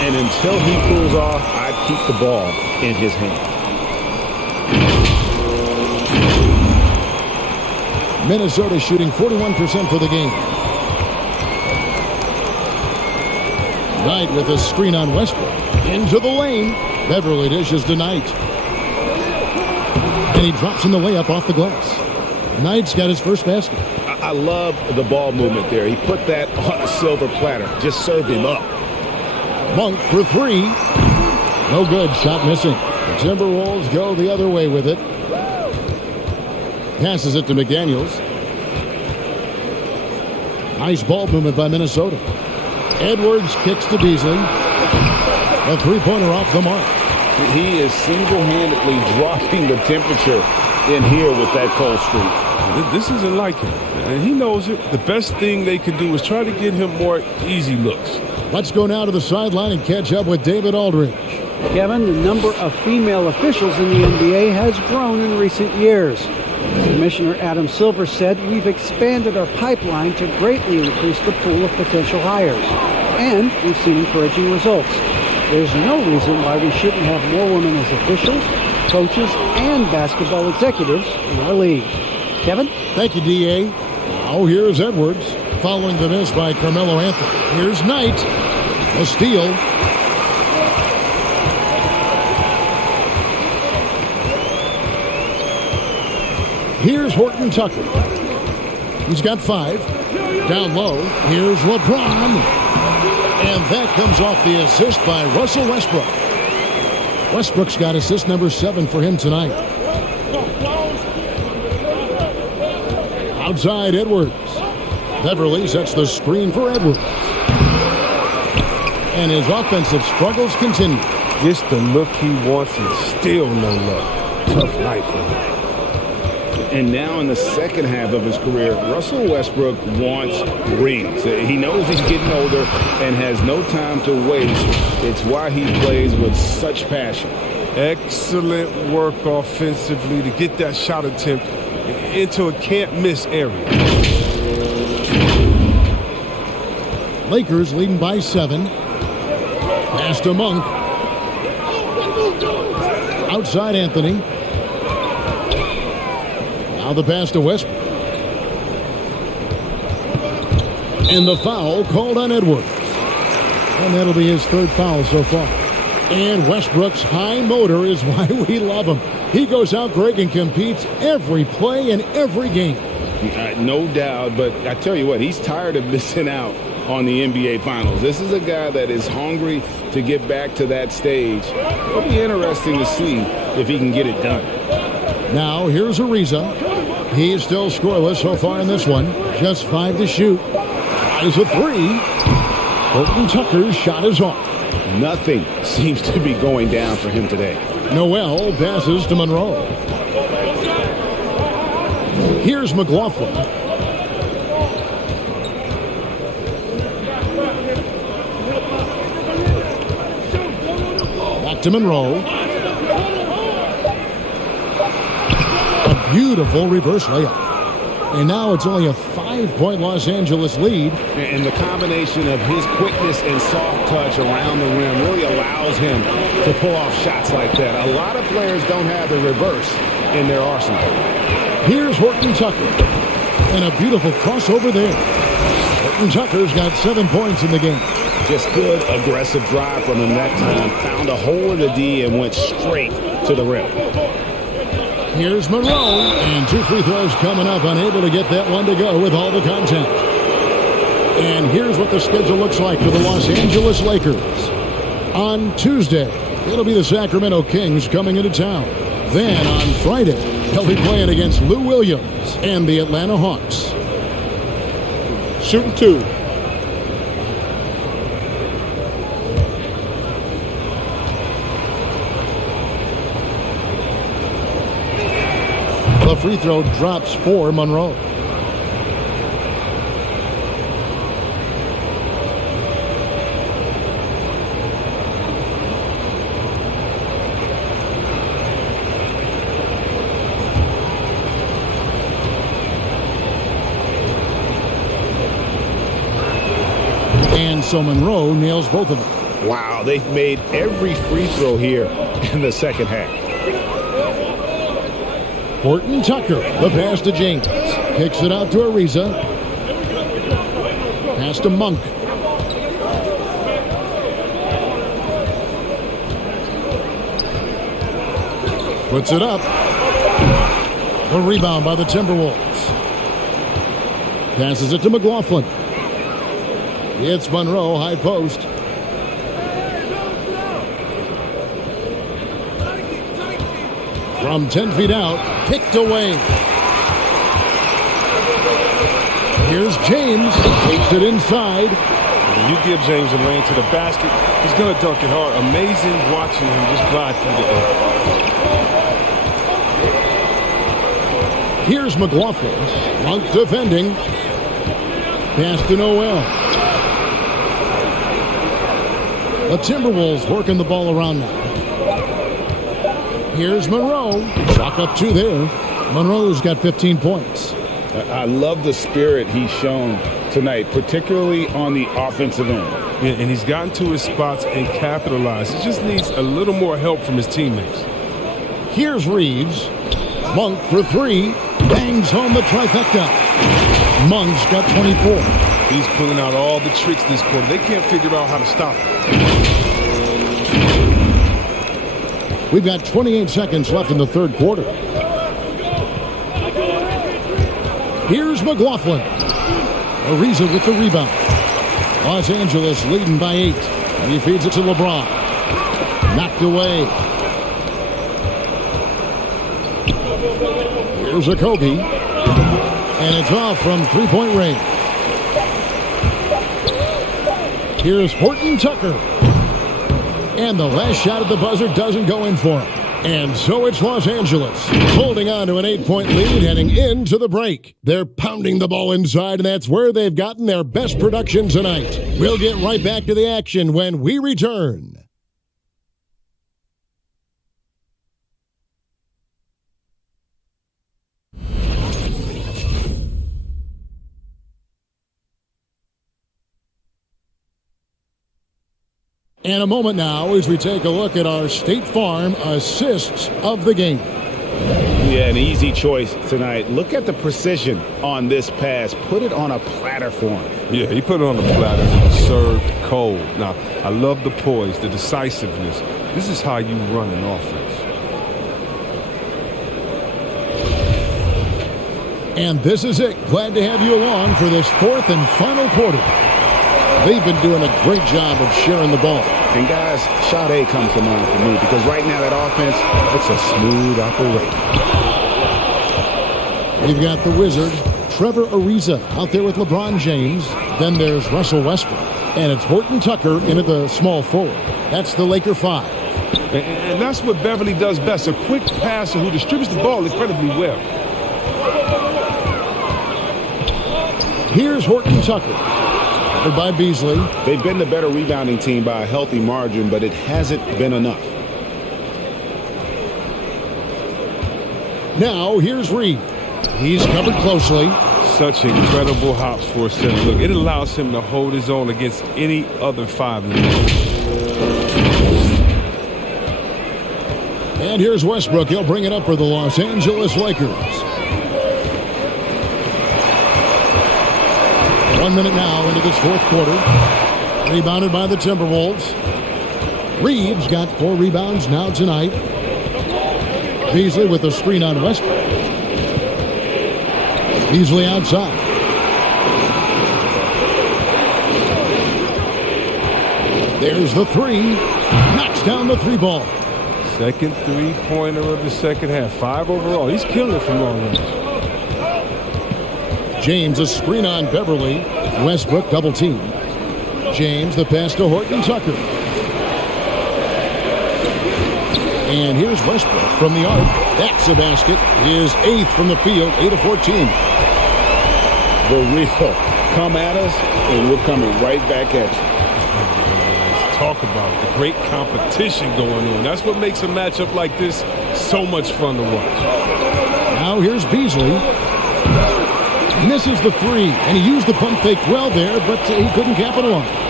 And until he cools off, I'd keep the ball in his hand. Minnesota shooting 41% for the game. Knight with a screen on Westbrook. Into the lane. Beverly dishes to Knight. And he drops in the layup off the glass. Knight's got his first basket. I love the ball movement there. He put that on a silver platter. Just served him up. Monk for three. No good. Shot missing. The Timberwolves go the other way with it. Passes it to McDaniels. Nice ball movement by Minnesota. Edwards kicks to Beasley. A three-pointer off the mark. He is single-handedly dropping the temperature in here with that cold streak. This isn't like him, and he knows it. The best thing they can do is try to get him more easy looks. Let's go now to the sideline and catch up with David Aldridge. Kevin, the number of female officials in the NBA has grown in recent years. Commissioner Adam Silver said, "We've expanded our pipeline to greatly increase the pool of potential hires, and we've seen encouraging results. There's no reason why we shouldn't have more women as officials, coaches, and basketball executives in our league." Kevin? Thank you, D.A. Now here's Edwards, following the miss by Carmelo Anthony. Here's Knight. A steal. Here's Horton Tucker. He's got 5. Down low. Here's LeBron. And that comes off the assist by Russell Westbrook. Westbrook's got assist number 7 for him tonight. Outside Edwards. Beverly sets the screen for Edwards. And his offensive struggles continue. Just the look he wants and still no luck. Tough night for him. And now in the second half of his career, Russell Westbrook wants rings. He knows he's getting older and has no time to waste. It's why he plays with such passion. Excellent work offensively to get that shot attempt into a can't-miss area. Lakers leading by 7. Pass to Monk. Outside Anthony. Now the pass to Westbrook. And the foul called on Edwards. And that'll be his 3rd foul so far. And Westbrook's high motor is why we love him. He goes out, Greg, and competes every play in every game. No doubt, but I tell you what, he's tired of missing out on the NBA Finals. This is a guy that is hungry to get back to that stage. It'll be interesting to see if he can get it done. Now here's Ariza. He's still scoreless so far in this one. Just 5 to shoot. Tries a 3. Horton Tucker's shot is off. Nothing seems to be going down for him today. Noel passes to Monroe. Here's McLaughlin. Back to Monroe. A beautiful reverse layup. And now it's only a 5-point Los Angeles lead. And the combination of his quickness and soft touch around the rim really allows him to pull off shots like that. A lot of players don't have the reverse in their arsenal. Here's Horton Tucker. And a beautiful crossover there. Horton Tucker's got 7 points in the game. Just good, aggressive drive from him that time. Found a hole in the D and went straight to the rim. Here's Monroe, and 2 free throws coming up, unable to get that one to go with all the contact. And here's what the schedule looks like for the Los Angeles Lakers. On Tuesday, it'll be the Sacramento Kings coming into town. Then on Friday, they'll be playing against Lou Williams and the Atlanta Hawks. Shooting 2. The free throw drops for Monroe. And so Monroe nails both of them. Wow, they've made every free throw here in the second half. Horton Tucker, the pass to James. Kicks it out to Ariza. Pass to Monk. Puts it up. The rebound by the Timberwolves. Passes it to McLaughlin. It's Monroe, high post. From 10 feet out, picked away. Here's James, takes it inside. When you give James a lane to the basket, he's going to dunk it hard. Amazing watching him just glide through the air. Here's McLaughlin, Monk defending. Pass to Noel. The Timberwolves working the ball around now. Here's Monroe. Chalk up 2 there. Monroe's got 15 points. I love the spirit he's shown tonight, particularly on the offensive end. Yeah, and he's gotten to his spots and capitalized. He just needs a little more help from his teammates. Here's Reeves. Monk for 3. Bangs home the trifecta. Monk's got 24. He's pulling out all the tricks this quarter. They can't figure out how to stop him. We've got 28 seconds left in the third quarter. Here's McLaughlin. Ariza with the rebound. Los Angeles leading by 8. And he feeds it to LeBron. Knocked away. Here's a Kobe. And it's off from 3-point range. Here's Horton Tucker. And the last shot at the buzzer doesn't go in for him. And so it's Los Angeles holding on to an 8-point lead heading into the break. They're pounding the ball inside, and that's where they've gotten their best production tonight. We'll get right back to the action when we return. And a moment now as we take a look at our State Farm assists of the game. Yeah, an easy choice tonight. Look at the precision on this pass. Put it on a platter for him. Yeah, he put it on the platter, served cold. Now, I love the poise, the decisiveness. This is how you run an offense. And this is it. Glad to have you along for this fourth and final quarter. They've been doing a great job of sharing the ball. And guys, shot A comes to mind for me because right now that offense, it's a smooth operation. We've got the Wizard, Trevor Ariza, out there with LeBron James. Then there's Russell Westbrook. And it's Horton Tucker into the small forward. That's the Laker 5. And that's what Beverly does best, a quick passer who distributes the ball incredibly well. Here's Horton Tucker. By Beasley. They've been the better rebounding team by a healthy margin, but it hasn't been enough. Now here's Reed. He's covered closely. Such incredible hops for a center. Look, it allows him to hold his own against any other 5 in the league. And here's Westbrook. He'll bring it up for the Los Angeles Lakers. 1 minute now into this fourth quarter. Rebounded by the Timberwolves. Reeves got 4 rebounds now tonight. Beasley with the screen on Westbrook. Beasley outside. There's the 3. Knocks down the 3 ball. Second three-pointer of the second half. 5 overall. He's killing it from long range. James, a screen on Beverly. Westbrook double team. James, the pass to Horton Tucker. And here's Westbrook from the arc. That's a basket. His 8th from the field, 8 of 14. The real come at us, and we're coming right back at you. Let's talk about it. The great competition going on. That's what makes a matchup like this so much fun to watch. Now here's Beasley. Misses the 3, and he used the pump fake well there, but he couldn't capitalize.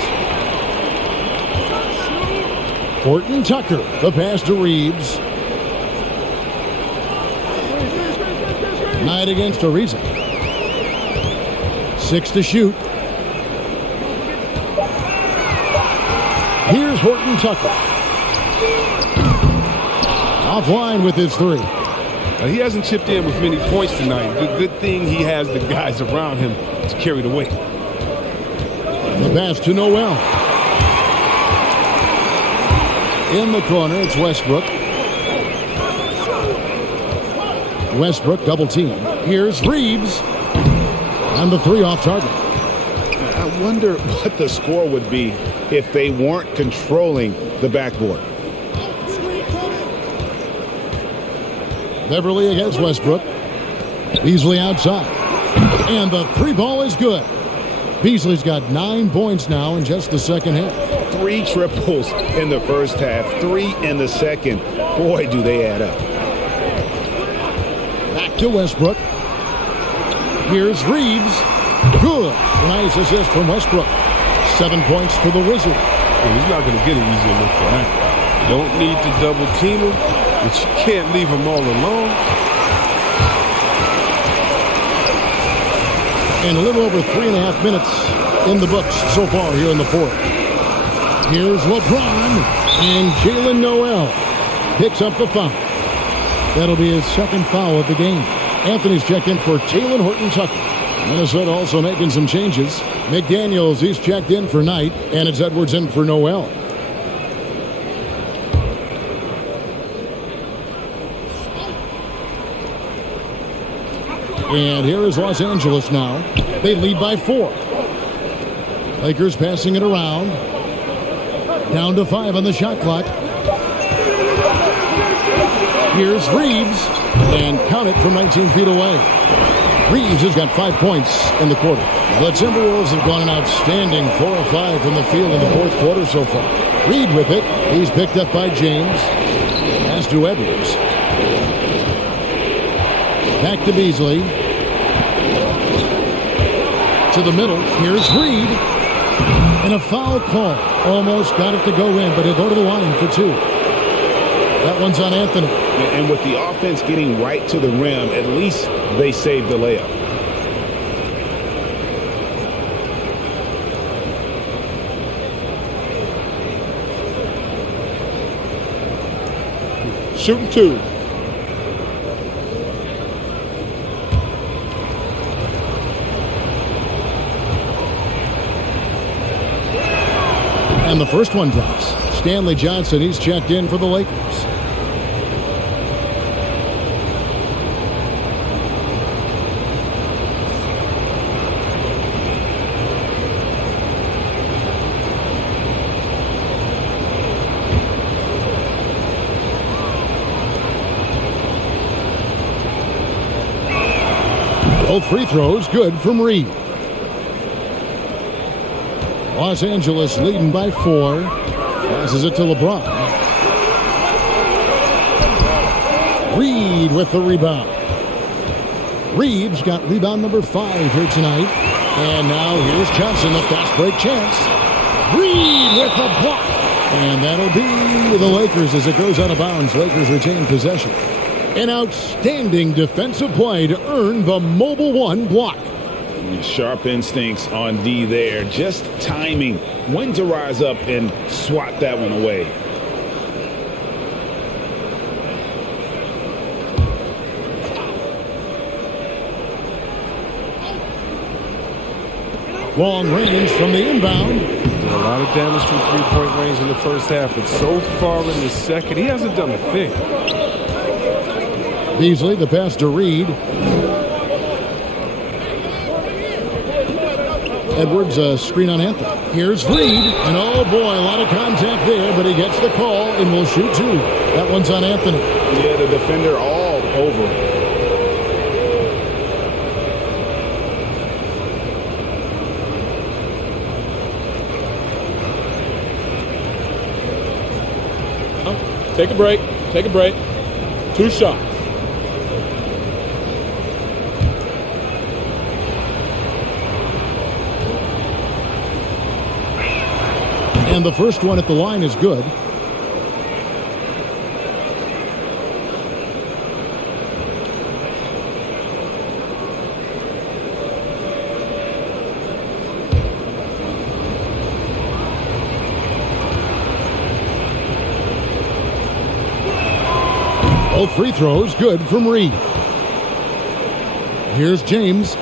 Horton Tucker, the pass to Reeves. Knight against Ariza. 6 to shoot. Here's Horton Tucker. Offline with his 3. He hasn't chipped in with many points tonight. Good thing he has the guys around him to carry the weight. The pass to Noel. In the corner, it's Westbrook. Westbrook double team. Here's Reeves. And the 3 off target. I wonder what the score would be if they weren't controlling the backboard. Beverly against Westbrook. Beasley outside. And the 3 ball is good. Beasley's got 9 points now in just the second half. 3 triples in the first half, 3 in the second. Boy, do they add up. Back to Westbrook. Here's Reeves. Good. Nice assist from Westbrook. 7 points for the Wizard. He's not going to get an easy look for that. Don't need to double team him, but you can't leave him all alone. And a little over 3.5 minutes in the books so far here in the 4th. Here's LeBron, and Jalen Noel picks up the foul. That'll be his 2nd foul of the game. Anthony's checked in for Taylor Horton Tucker. Minnesota also making some changes. McDaniels, he's checked in for Knight, and it's Edwards in for Noel. And here is Los Angeles now. They lead by 4. Lakers passing it around. Down to 5 on the shot clock. Here's Reeves. And count it from 19 feet away. Reeves has got 5 points in the quarter. The Timberwolves have gone an outstanding 4 of 5 from the field in the 4th quarter so far. Reed with it. He's picked up by James. Pass to Edwards. Back to Beasley. To the middle. Here's Reed. And a foul call. Almost got it to go in, but he'll go to the line for 2. That one's on Anthony. And with the offense getting right to the rim, at least they saved the layup. Shooting 2. And the first one drops. Stanley Johnson, he's checked in for the Lakers. Both free throws good from Reed. Los Angeles leading by 4. Passes it to LeBron. Reed with the rebound. Reeves got rebound number 5 here tonight. And now here's Johnson, the fast break chance. Reed with the block. And that'll be the Lakers as it goes out of bounds. Lakers retain possession. An outstanding defensive play to earn the Mobile One block. Sharp instincts on D there. Just timing when to rise up and swat that one away. Long range from the inbound. Did a lot of damage from three-point range in the first half, but so far in the second, he hasn't done a thing. Beasley, the pass to Reed. Edwards, screen on Anthony. Here's Reed, and oh boy, a lot of contact there, but he gets the call and will shoot two. That one's on Anthony. Yeah, the defender all over. Take a break. Take a break. 2 shots. And the first one at the line is good. Both free throws good from Reed. Here's James.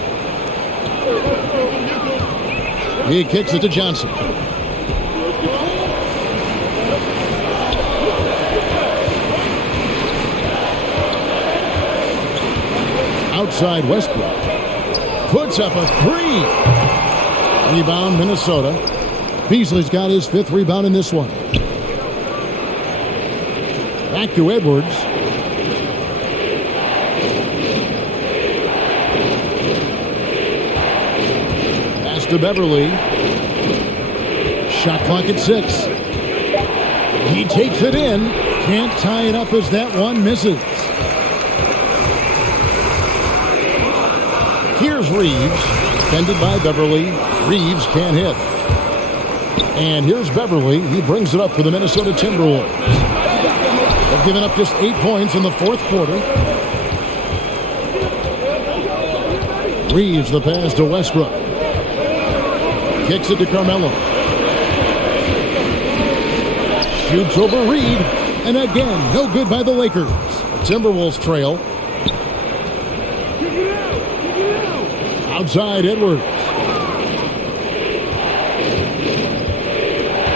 He kicks it to Johnson. Outside Westbrook. Puts up a three. Rebound Minnesota. Beasley's got his 5th rebound in this one. Back to Edwards. Pass to Beverly. Shot clock at 6. He takes it in. Can't tie it up as that one misses. Here's Reeves, defended by Beverly. Reeves can't hit. And here's Beverly. He brings it up for the Minnesota Timberwolves. They've given up just 8 points in the 4th quarter. Reeves the pass to Westbrook. Kicks it to Carmelo. Shoots over Reed. And again, no good by the Lakers. The Timberwolves trail. Outside Edwards.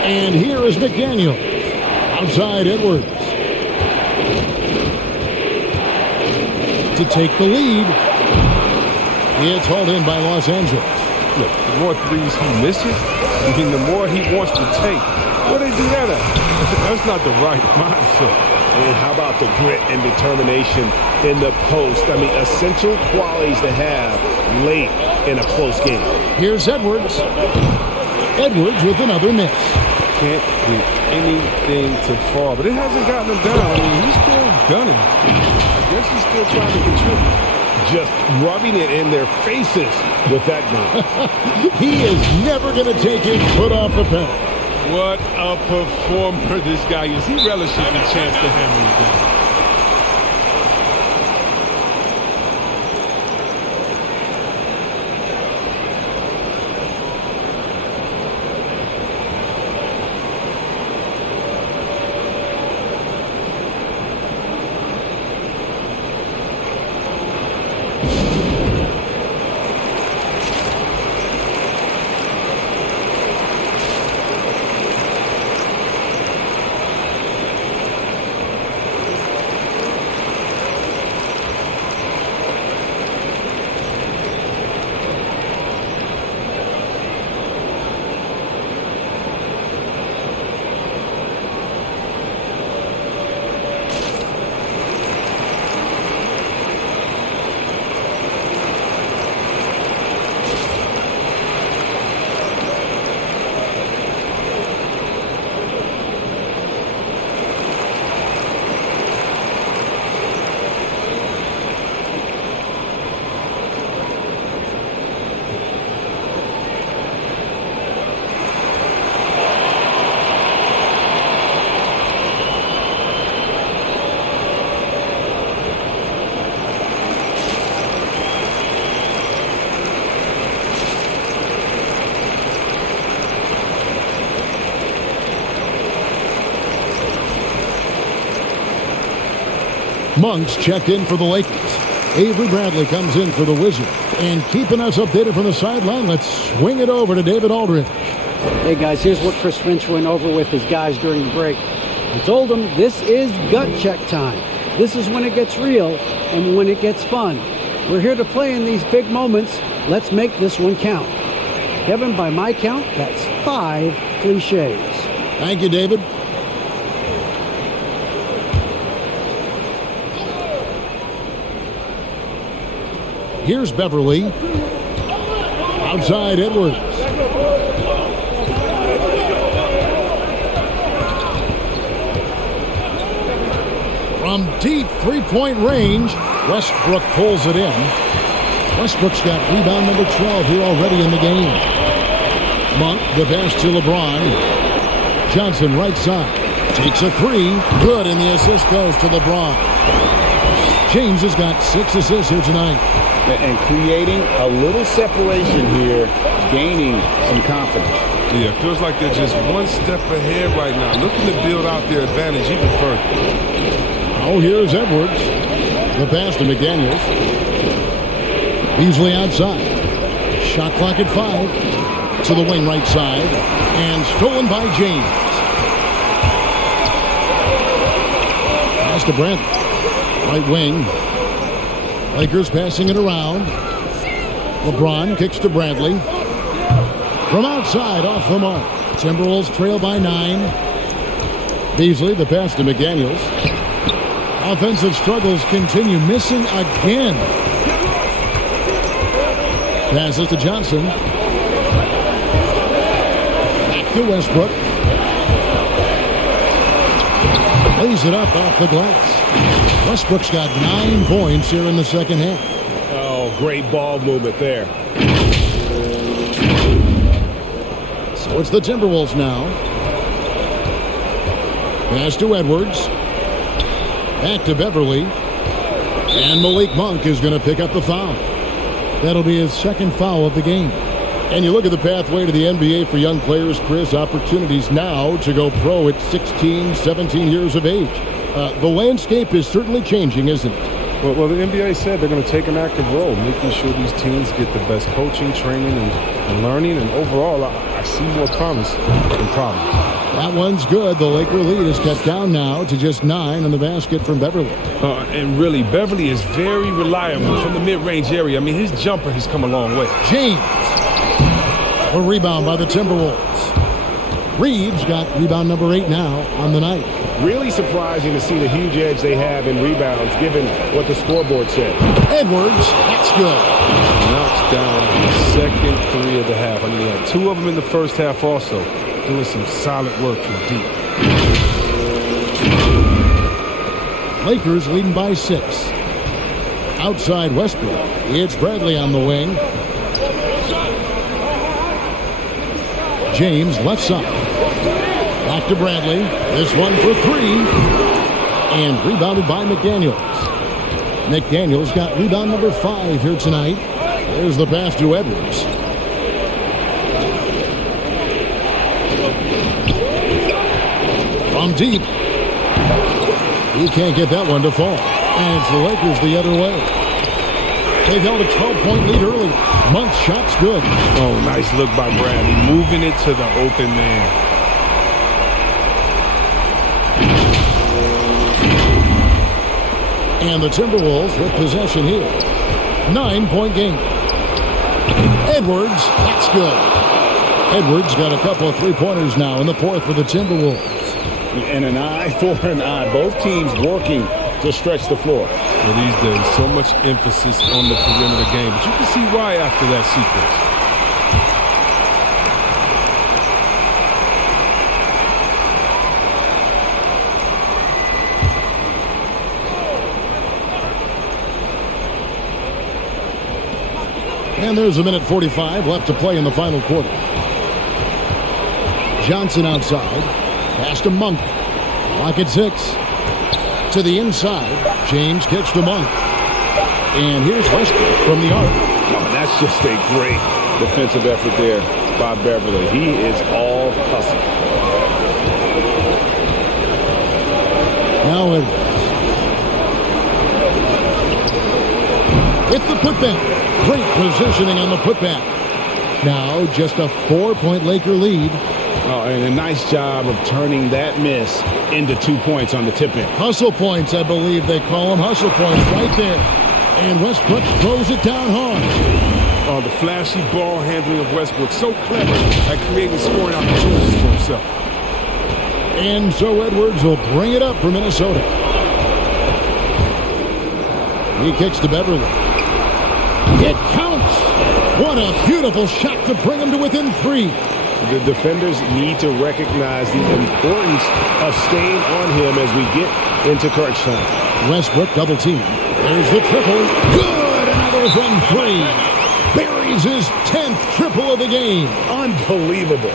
And here is McDaniel. Outside Edwards. To take the lead. It's hauled in by Los Angeles. Look, the more threes he misses, the more he wants to take. What do they do that at? That's not the right mindset. And how about the grit and determination in the post? I mean, essential qualities to have late in a close game. Here's Edwards. Edwards with another miss. Can't get anything to fall, but it hasn't gotten him down. I mean, he's still gunning. I guess he's still trying to contribute. Just rubbing it in their faces with that gun. He is never going to take his foot off the pedal. What a performer this guy is. He relishes the chance to hammer it down. Monk's checked in for the Lakers. Avery Bradley comes in for the Wizards. And keeping us updated from the sideline, let's swing it over to David Aldridge. Hey guys, here's what Chris Finch went over with his guys during the break. He told them this is gut check time. This is when it gets real and when it gets fun. We're here to play in these big moments. Let's make this one count. Kevin, by my count, that's 5 cliches. Thank you, David. Here's Beverly. Outside Edwards. From deep three-point range, Westbrook pulls it in. Westbrook's got rebound number 12 here already in the game. Monk, the pass to LeBron. Johnson, right side. Takes a three. Good, and the assist goes to LeBron. James has got 6 assists here tonight. And creating a little separation here, gaining some confidence. Yeah, it feels like they're just one step ahead right now, looking to build out their advantage even further. Oh, here's Edwards. The pass to McDaniels. Beasley outside. Shot clock at 5. To the wing right side. And stolen by James. Pass to Brent. Right wing. Lakers passing it around. LeBron kicks to Bradley. From outside, off the mark. Timberwolves trail by 9. Beasley, the pass to McDaniels. Offensive struggles continue. Missing again. Passes to Johnson. Back to Westbrook. Lays it up off the glass. Westbrook's got 9 points here in the second half. Oh, great ball movement there. So it's the Timberwolves now. Pass to Edwards. Back to Beverly. And Malik Monk is going to pick up the foul. That'll be his second foul of the game. And you look at the pathway to the NBA for young players, Chris, opportunities now to go pro at 16, 17 years of age. The landscape is certainly changing, isn't it? Well, the NBA said they're going to take an active role, making sure these teams get the best coaching, training, and learning. And overall, I see more promise than problems. That one's good. The Laker lead is cut down now to just 9 on the basket from Beverly. And really, Beverly is very reliable from the mid-range area. I mean, his jumper has come a long way. James. A rebound by the Timberwolves. Reeves got rebound number 8 now on the night. Really surprising to see the huge edge they have in rebounds, given what the scoreboard said. Edwards, that's good. Knocks down the second 3 of the half. I mean, he had 2 of them in the first half also. Doing some solid work from deep. Lakers leading by 6. Outside Westbrook. It's Bradley on the wing. James left side. Back to Bradley. This one for 3. And rebounded by McDaniels. McDaniels got rebound number 5 here tonight. There's the pass to Edwards. From deep. He can't get that one to fall. And it's the Lakers the other way. They've held a 12-point lead early. Monk's shot's good. Oh, nice look by Bradley. Moving it to the open man. And the Timberwolves with possession here. 9-point game. Edwards, that's good. Edwards got a couple of 3-pointers now in the 4th for the Timberwolves. And an eye for an eye. Both teams working to stretch the floor. Well, these days, so much emphasis on the perimeter game. But you can see why after that sequence. And there's a minute 45 left to play in the final quarter. Johnson outside. Pass to Monk. Clock at 6. To the inside. James kicks to Monk. And here's Westbrook from the arc. Oh, that's just a great defensive effort there by Beverly. He is all hustle. Now Edwards. with the putback. Great positioning on the putback. Now just a 4-point Laker lead. Oh, and a nice job of turning that miss into 2 points on the tip-in. Hustle points, I believe they call them. Hustle points right there. And Westbrook throws it down hard. Oh, the flashy ball handling of Westbrook. So clever at creating scoring opportunities for himself. And so Edwards will bring it up for Minnesota. He kicks to Beverly. It counts. What a beautiful shot to bring him to within 3. The defenders need to recognize the importance of staying on him as we get into crunch time. Westbrook double team. There's the triple. Good. Another from 3. Buries his 10th triple of the game. Unbelievable.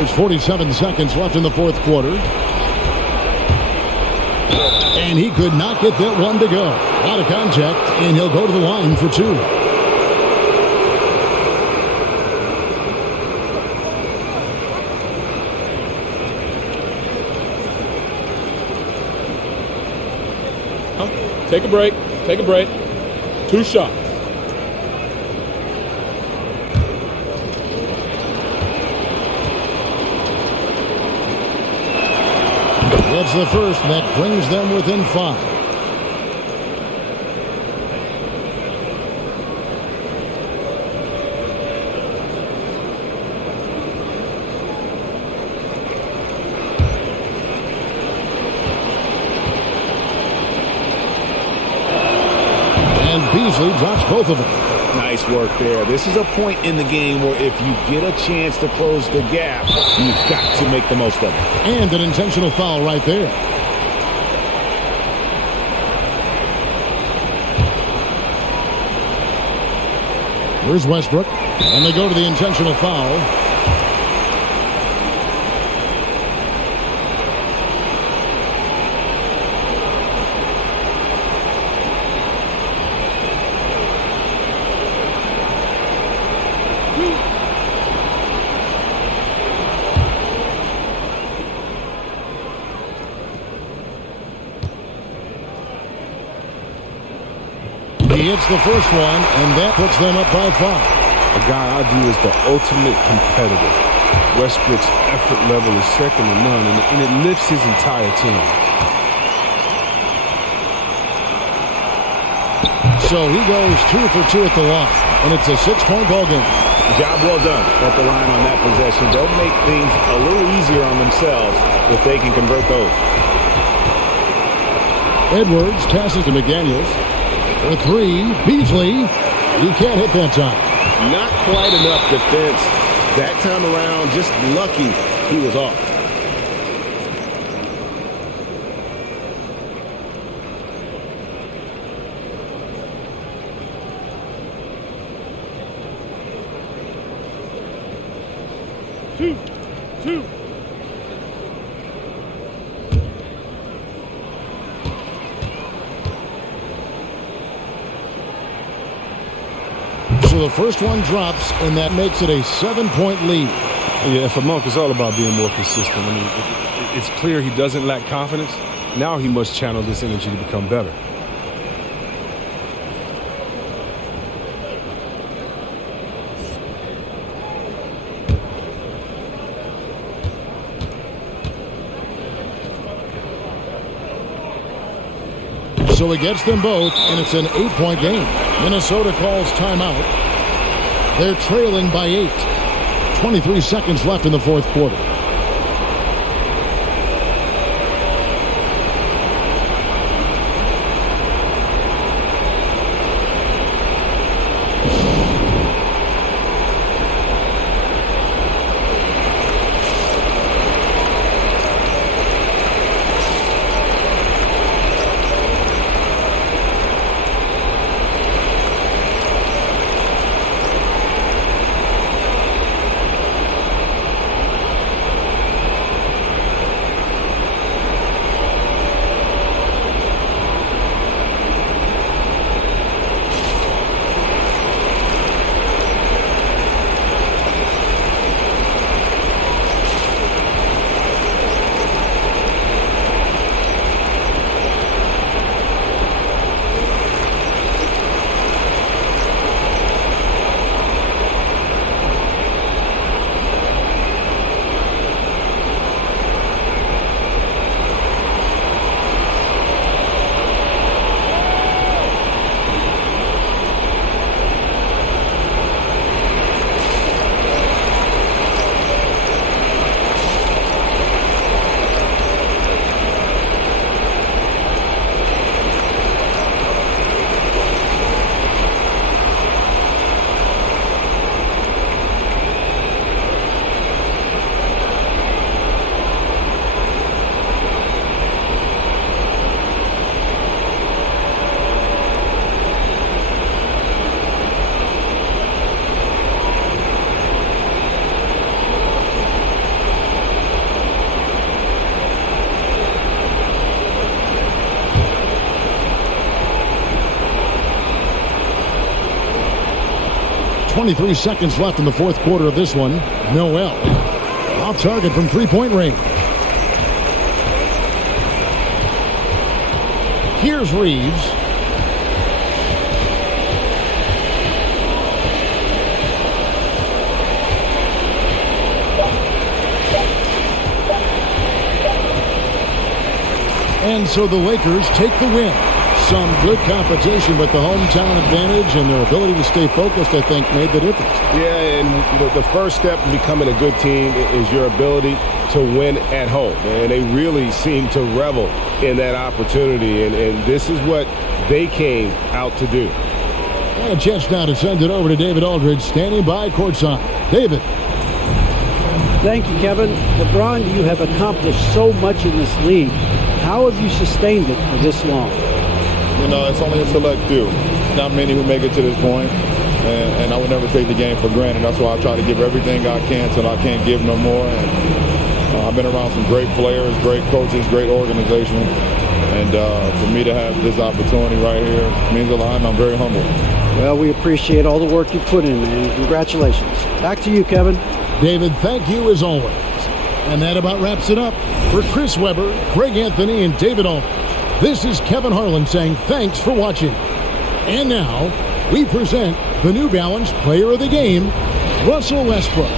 There's 47 seconds left in the fourth quarter. And he could not get that one to go. Out of contact, and he'll go to the line for 2. Take a break. Take a break. 2 shots. That's the first, and that brings them within 5. And Beasley drops both of them. Nice work there. This is a point in the game where if you get a chance to close the gap, you've got to make the most of it. And an intentional foul right there. Here's Westbrook, and they go to the intentional foul. He hits the first one, and that puts them up by 5. A guy I view as the ultimate competitor. Westbrook's effort level is second to none, and it lifts his entire team. So he goes 2 for 2 at the line, and it's a 6-point ball game. Job well done at the line on that possession. They'll make things a little easier on themselves if they can convert those. Edwards passes to McDaniels. For three, Beasley. He can't hit that time. Not quite enough defense that time around. Just lucky he was off. Two. So the first one drops, and that makes it a 7-point lead. Yeah, for Monk, it's all about being more consistent. I mean, it's clear he doesn't lack confidence. Now he must channel this energy to become better. So he gets them both, and it's an 8-point game. Minnesota calls timeout. They're trailing by 8. 23 seconds left in the fourth quarter. .23 seconds left in the fourth quarter of this one. Noel off target from three-point range. Here's Reeves. And so the Lakers take the win. Some good competition, but the hometown advantage and their ability to stay focused, I think, made the difference. Yeah, and the first step in becoming a good team is your ability to win at home. And they really seem to revel in that opportunity, and this is what they came out to do. And a chance now to send it over to David Aldridge, standing by courtside. David. Thank you, Kevin. LeBron, you have accomplished so much in this league. How have you sustained it for this long? You know, it's only a select few. Not many who make it to this point, and I would never take the game for granted. That's why I try to give everything I can till I can't give no more. And I've been around some great players, great coaches, great organizations, and for me to have this opportunity right here means a lot, and I'm very humble. Well, we appreciate all the work you've put in, man. Congratulations. Back to you, Kevin. David, thank you as always. And that about wraps it up. For Chris Webber, Greg Anthony, and David Aldridge, this is Kevin Harlan saying thanks for watching. And now, we present the New Balance Player of the Game, Russell Westbrook.